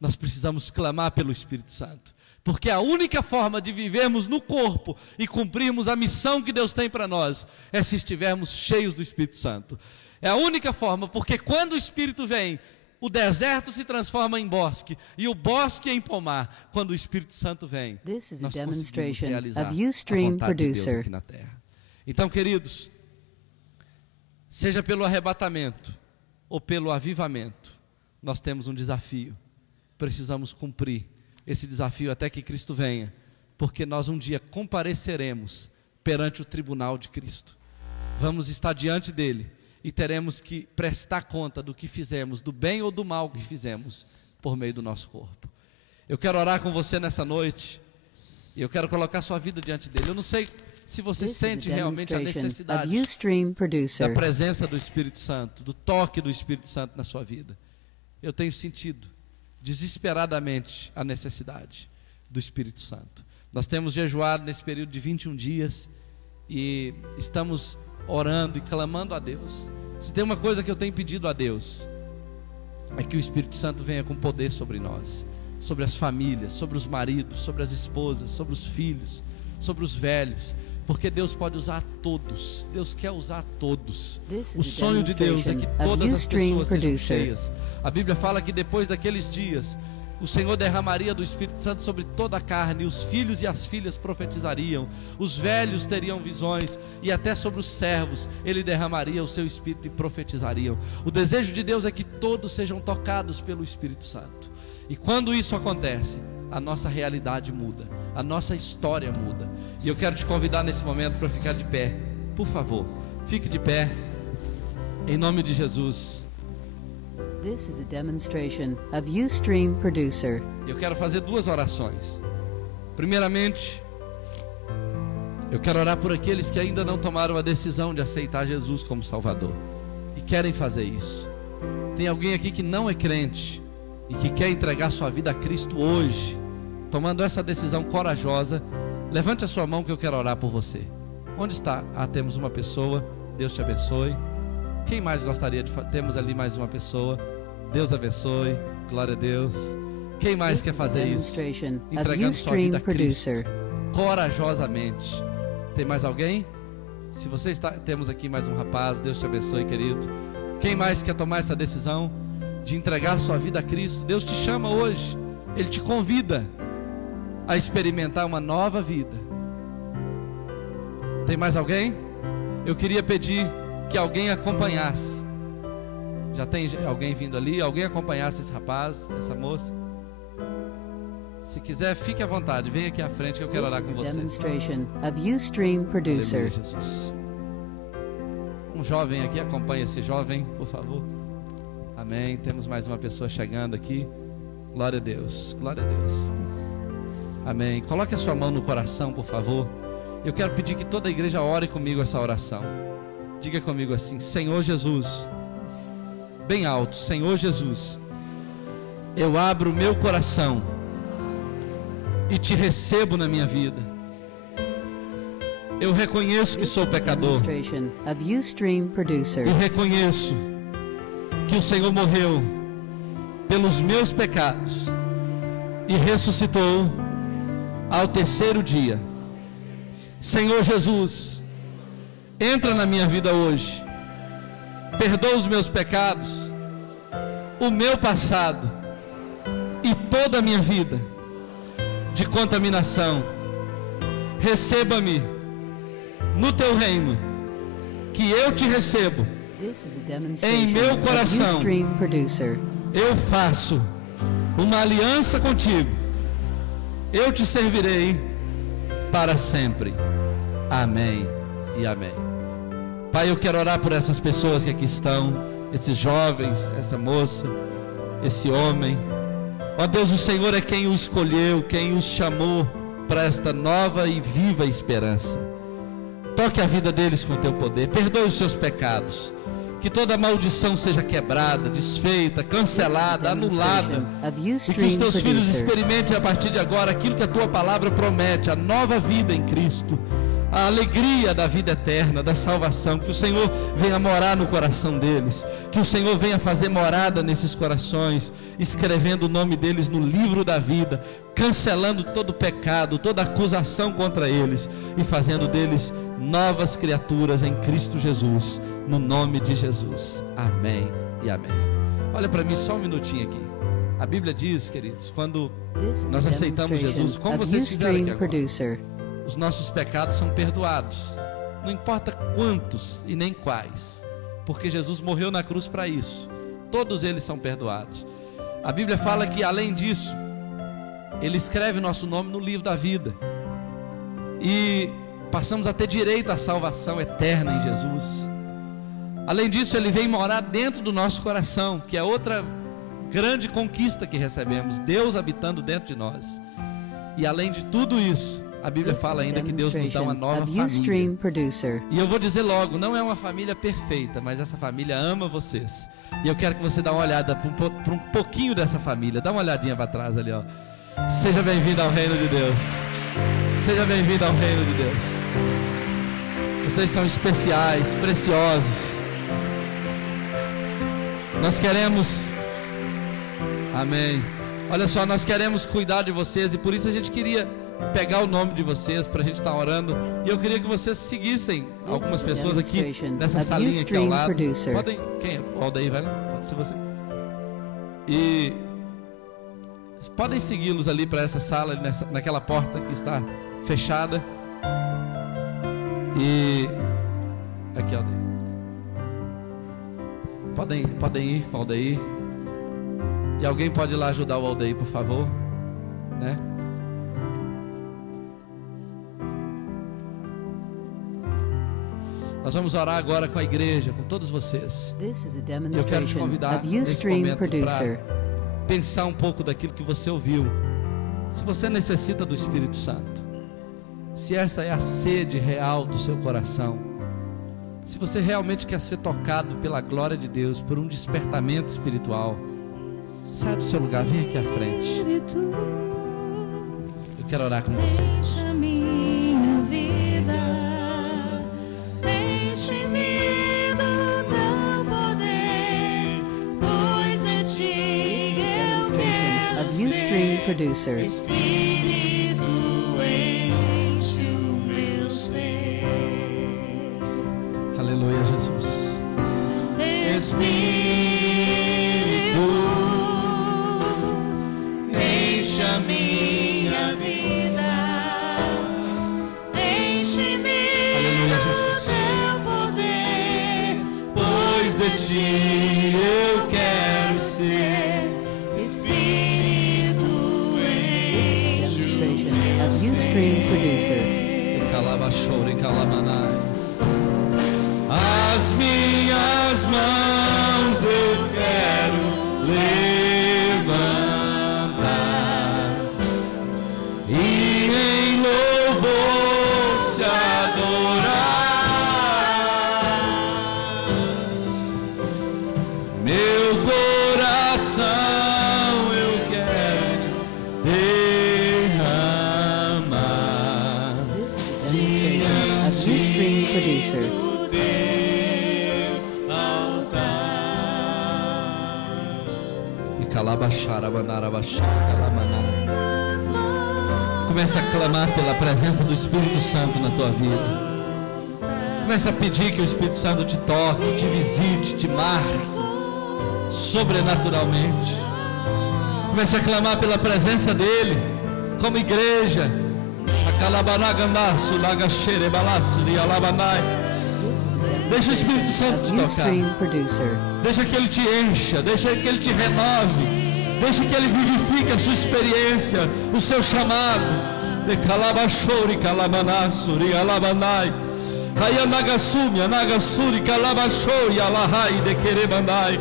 Nós precisamos clamar pelo Espírito Santo, porque a única forma de vivermos no corpo e cumprirmos a missão que Deus tem para nós é se estivermos cheios do Espírito Santo. É a única forma, porque quando o Espírito vem, o deserto se transforma em bosque e o bosque em pomar. Quando o Espírito Santo vem, This is a nós conseguimos demonstration realizar of a Ustream vontade de Deus Producer. aqui na terra. Então, queridos, seja pelo arrebatamento ou pelo avivamento, nós temos um desafio. Precisamos cumprir esse desafio até que Cristo venha, porque nós um dia compareceremos perante o tribunal de Cristo. Vamos estar diante dele e teremos que prestar conta do que fizemos, do bem ou do mal que fizemos por meio do nosso corpo. Eu quero orar com você nessa noite e eu quero colocar sua vida diante dele. Eu não sei se você This is sente a realmente a demonstration necessidade of Ustream da Producer. presença do Espírito Santo, do toque do Espírito Santo na sua vida. Eu tenho sentido desesperadamente a necessidade do Espírito Santo. Nós temos jejuado nesse período de 21 dias e estamos orando e clamando a Deus. Se tem uma coisa que eu tenho pedido a Deus, é que o Espírito Santo venha com poder sobre nós, sobre as famílias, sobre os maridos, sobre as esposas, sobre os filhos, sobre os velhos, porque Deus pode usar todos. Deus quer usar todos. This O is a sonho de Deus é que demonstration of todas as Ustream pessoas sejam Producer. cheias. A Bíblia fala que depois daqueles dias o Senhor derramaria do Espírito Santo sobre toda a carne, os filhos e as filhas profetizariam, os velhos teriam visões, e até sobre os servos Ele derramaria o seu Espírito e profetizariam. O desejo de Deus é que todos sejam tocados pelo Espírito Santo. E quando isso acontece, a nossa realidade muda, a nossa história muda. E eu quero te convidar nesse momento para ficar de pé. Por favor, fique de pé, em nome de Jesus. This is a demonstration of Ustream Producer. Eu quero fazer duas orações. Primeiramente, eu quero orar por aqueles que ainda não tomaram a decisão de aceitar Jesus como Salvador e querem fazer isso. Tem alguém aqui que não é crente e que quer entregar sua vida a Cristo hoje, tomando essa decisão corajosa? Levante a sua mão que eu quero orar por você. Onde está? Ah, temos uma pessoa. Deus te abençoe. Quem mais gostaria de fazer? Temos ali mais uma pessoa. Deus abençoe. Glória a Deus. Quem mais quer fazer isso? Demonstration of Entregando sua Ustream vida a Cristo Producer. corajosamente. Tem mais alguém? Se você está, temos aqui mais um rapaz. Deus te abençoe, querido. Quem mais quer tomar essa decisão de entregar sua vida a Cristo? Deus te chama hoje. Ele te convida a experimentar uma nova vida. Tem mais alguém? Eu queria pedir que alguém acompanhasse. Já tem alguém vindo ali? Alguém acompanhasse esse rapaz, essa moça? Se quiser, fique à vontade. Venha aqui à frente que eu quero This orar is com a vocês. demonstration of Ustream Producer. Aleluia, Jesus. Um jovem aqui, acompanha esse jovem, por favor. Amém. Temos mais uma pessoa chegando aqui. Glória a Deus. Glória a Deus. Amém. Coloque a sua mão no coração, por favor. Eu quero pedir que toda a igreja ore comigo essa oração. Diga comigo assim: Senhor Jesus, bem alto, Senhor Jesus, eu abro o meu coração e te recebo na minha vida. Eu reconheço que sou pecador Demonstration of Ustream Producer. e reconheço que o Senhor morreu pelos meus pecados e ressuscitou ao terceiro dia. Senhor Jesus, entra na minha vida hoje, perdoa os meus pecados, o meu passado e toda a minha vida de contaminação. Receba-me no teu reino, que eu te recebo. This is a Em demonstration meu of coração. Ustream Producer. Eu faço uma aliança contigo, eu te servirei para sempre. Amém e amém. Pai, eu quero orar por essas pessoas que aqui estão, esses jovens, essa moça, esse homem. Ó Deus, o Senhor é quem os escolheu, quem os chamou para esta nova e viva esperança. Toque a vida deles com teu poder, perdoe os seus pecados, que toda maldição seja quebrada, desfeita, cancelada, anulada, e que os teus filhos experimentem a partir de agora aquilo que a tua palavra promete, a nova vida em Cristo, a alegria da vida eterna, da salvação. Que o Senhor venha morar no coração deles, que o Senhor venha fazer morada nesses corações, escrevendo o nome deles no livro da vida, cancelando todo pecado, toda acusação contra eles e fazendo deles novas criaturas em Cristo Jesus, no nome de Jesus. Amém e amém. Olha para mim só um minutinho aqui. A Bíblia diz, queridos, quando This is nós a aceitamos Jesus, demonstration como of vocês fizeram aqui Ustream agora, Producer. os nossos pecados são perdoados. Não importa quantos e nem quais, porque Jesus morreu na cruz para isso. Todos eles são perdoados. A Bíblia fala que, além disso, Ele escreve nosso nome no livro da vida. E passamos a ter direito à salvação eterna em Jesus. Além disso, Ele vem morar dentro do nosso coração, que é outra grande conquista que recebemos, Deus habitando dentro de nós. E além de tudo isso, a Bíblia fala ainda que Deus nos dá uma nova família. E eu vou dizer logo, não é uma família perfeita, mas essa família ama vocês. E eu quero que você dê uma olhada para um pouquinho dessa família. Dá uma olhadinha para trás ali, ó. Seja bem-vindo ao reino de Deus. Seja bem-vindo ao reino de Deus. Vocês são especiais, preciosos. Nós queremos... Amém. Olha só, nós queremos cuidar de vocês e por isso a gente queria pegar o nome de vocês para a gente estar orando. E eu queria que vocês seguissem algumas pessoas aqui nessa salinha aqui ao lado. Podem, quem é? O Aldair, vai lá? Pode ser você. E podem segui-los ali para essa sala, naquela porta que está fechada. E aqui, Aldair. Podem ir com o Aldair. E alguém pode ir lá ajudar o Aldair, por favor, né? Nós vamos orar agora com a igreja, com todos vocês. Eu quero te convidar nesse momento para pensar um pouco daquilo que você ouviu. Se você necessita do Espírito Santo, se essa é a sede real do seu coração, se você realmente quer ser tocado pela glória de Deus, por um despertamento espiritual, sai do seu lugar, vem aqui à frente. Eu quero orar com você. Enche a minha vida, enche-me do teu poder, pois é ti eu quero ser. Espírito, enche o meu ser. Aleluia, Jesus. Espírito, minha vida, enche-me do teu poder, pois de ti eu quero ser. Espírito, enche o meu ser. As minhas mãos eu quero levantar e em louvor te adorar. Meu coração eu quero derramar diante do teu altar. E calabachara, banara, baixara, calamanara. Comece a clamar pela presença do Espírito Santo na tua vida. Comece a pedir que o Espírito Santo te toque, te visite, te marque sobrenaturalmente. Comece a clamar pela presença dele como igreja. Deixa o Espírito Santo te tocar. Deixa que ele te encha, deixa que ele te renove. Deixe que ele vivifique a sua experiência, o seu chamado. De calabachori, calabanassuri, alabanai. Hayanagasumi, anagasuri, calabachori, alahai, de querebandai.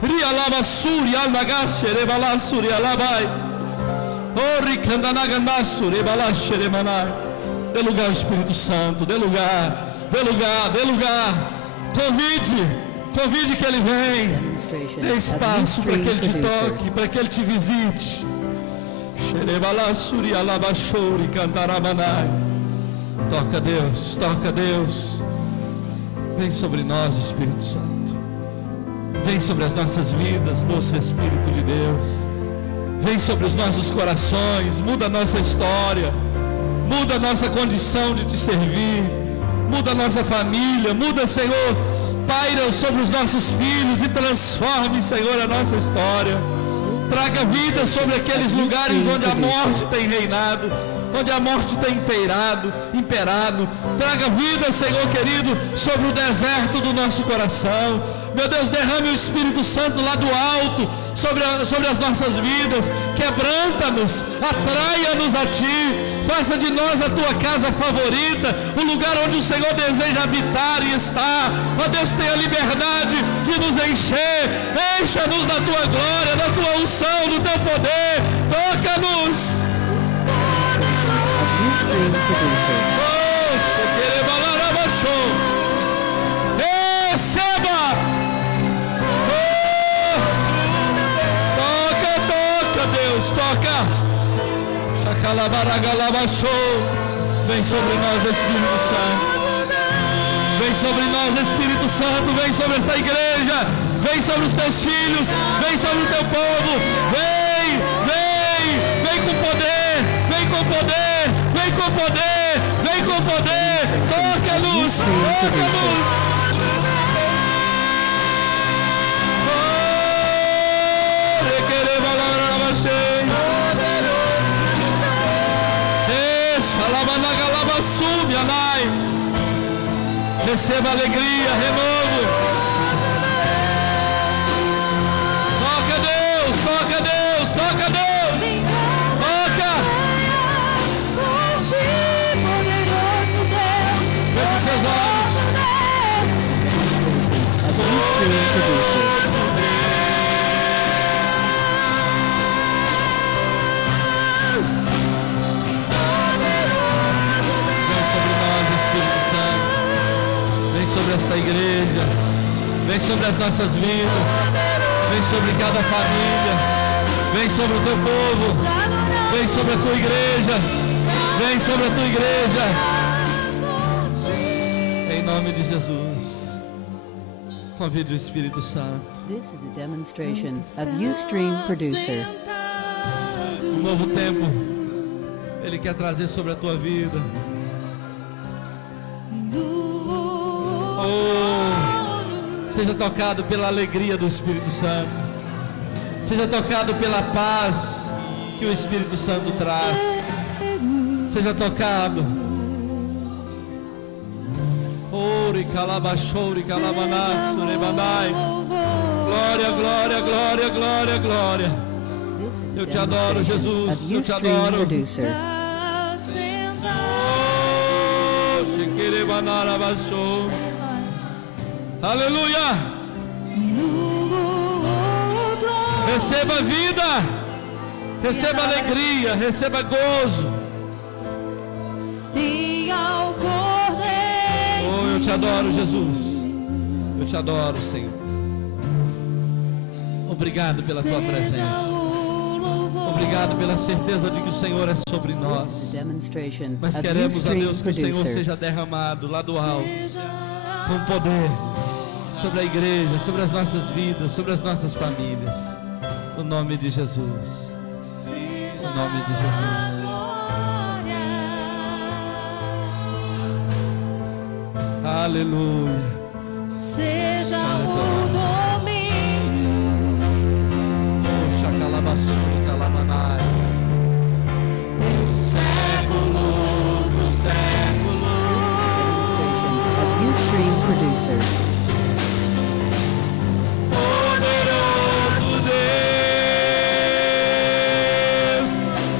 Rialabassuri, alnagashere, balassuri, alabai. Ori, candanaganassuri, balashere, manai. Dê lugar ao Espírito Santo, dê lugar, dê lugar, dê lugar. Convide que ele venha. Dê espaço para que ele te toque, para que ele te visite. Toca Deus, toca Deus. Vem sobre nós, Espírito Santo. Vem sobre as nossas vidas, doce Espírito de Deus. Vem sobre os nossos corações, muda a nossa história, muda a nossa condição de te servir, muda a nossa família, muda, Senhor, paira sobre os nossos filhos e transforme, Senhor, a nossa história. Traga vida sobre aqueles lugares onde a morte tem reinado, onde a morte tem imperado. Traga vida, Senhor querido, sobre o deserto do nosso coração. Meu Deus, derrame o Espírito Santo lá do alto sobre as nossas vidas. Quebranta-nos, atraia-nos a Ti. Faça de nós a Tua casa favorita, o lugar onde o Senhor deseja habitar e estar. Ó Deus, tenha liberdade de nos encher. Encha-nos da Tua glória, da Tua unção, do Teu poder. Toca-nos. Receba. Toca, Deus, toca. Vem sobre nós, Espírito Santo. Vem sobre nós, Espírito Santo. Vem sobre esta igreja. Vem sobre os teus filhos. Vem sobre o teu povo. Vem com poder. Vem com poder. Vem com poder. Vem com poder. Toca-nos. Toca-nos. Receba alegria, renovo. Toca Deus, toca Deus, toca Deus. Toca. Feche os seus olhos. Sobre esta igreja, vem sobre as nossas vidas, vem sobre cada família, vem sobre o teu povo, vem sobre a tua igreja, vem sobre a tua igreja, em nome de Jesus. Convide o Espírito Santo. This is a demonstration of Ustream Producer. Um novo tempo Ele quer trazer sobre a tua vida. Seja tocado pela alegria do Espírito Santo. Seja tocado pela paz que o Espírito Santo traz. Seja tocado. Ori calabachori calabanasso rebanai. Glória, glória, glória, glória, glória. Eu te adoro, Jesus. Eu te adoro. Aleluia. Receba vida, receba alegria, receba gozo. Oh, eu te adoro, Jesus. Eu te adoro, Senhor. Obrigado pela tua presença. Obrigado pela certeza de que o Senhor é sobre nós. Mas queremos, a Deus, que o Senhor seja derramado lá do alto, com poder, sobre a igreja, sobre as nossas vidas, sobre as nossas famílias. No nome de Jesus. No nome de Jesus. Aleluia. Seja o domínio. Oh, Shakalabassuri Kalamanai. Pelos séculos dos séculos. Of Ustream Producer.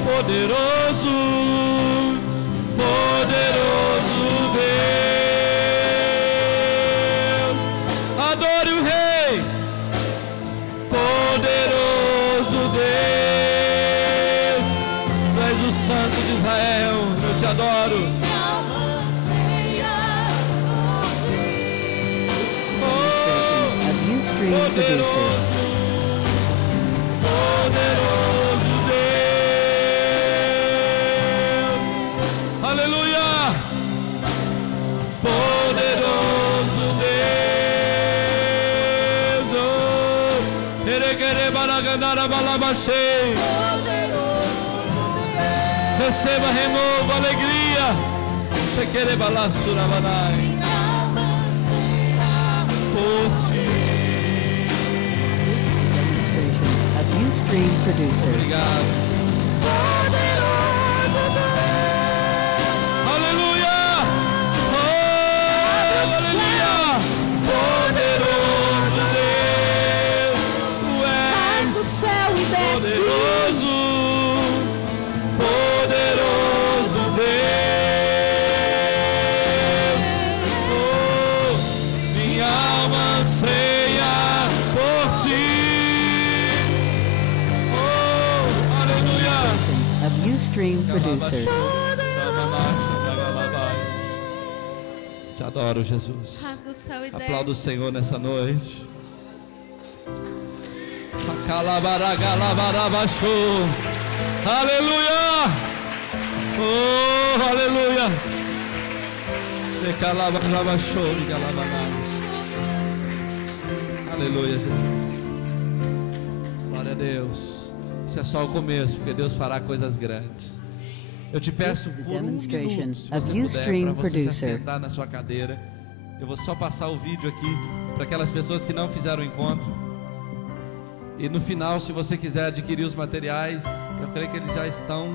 Poderoso, poderoso Deus, adore o Rei, poderoso Deus, tu és o Santo de Israel, eu te adoro. Of Ustream Producer. Poderoso Deus, aleluia, poderoso Deus, oh, erequere baragandara balabachei, receba renovo, alegria, chequere balassurabanai, por ti. Demonstration of Ustream Producer. Obrigado. Aleluia! Oh, aleluia! Poderoso Deus, tu és do céu e desce. poderoso, poderoso Deus. Oh, minha alma anseia por ti. Oh, aleluia. Of Ustream Producer. Te adoro, Jesus. Rasga o céu e desce. Aplauda o Senhor nessa noite. Aleluia! Oh, aleluia! Aleluia, Jesus. Glória a Deus. Isso é só o começo, porque Deus fará coisas grandes. Eu te peço This is a por um demonstration minuto, se of você puder, Ustream para você se Producer. assentar na sua cadeira. Eu vou só passar o vídeo aqui para aquelas pessoas que não fizeram o encontro. E no final, se você quiser adquirir os materiais, eu creio que eles já estão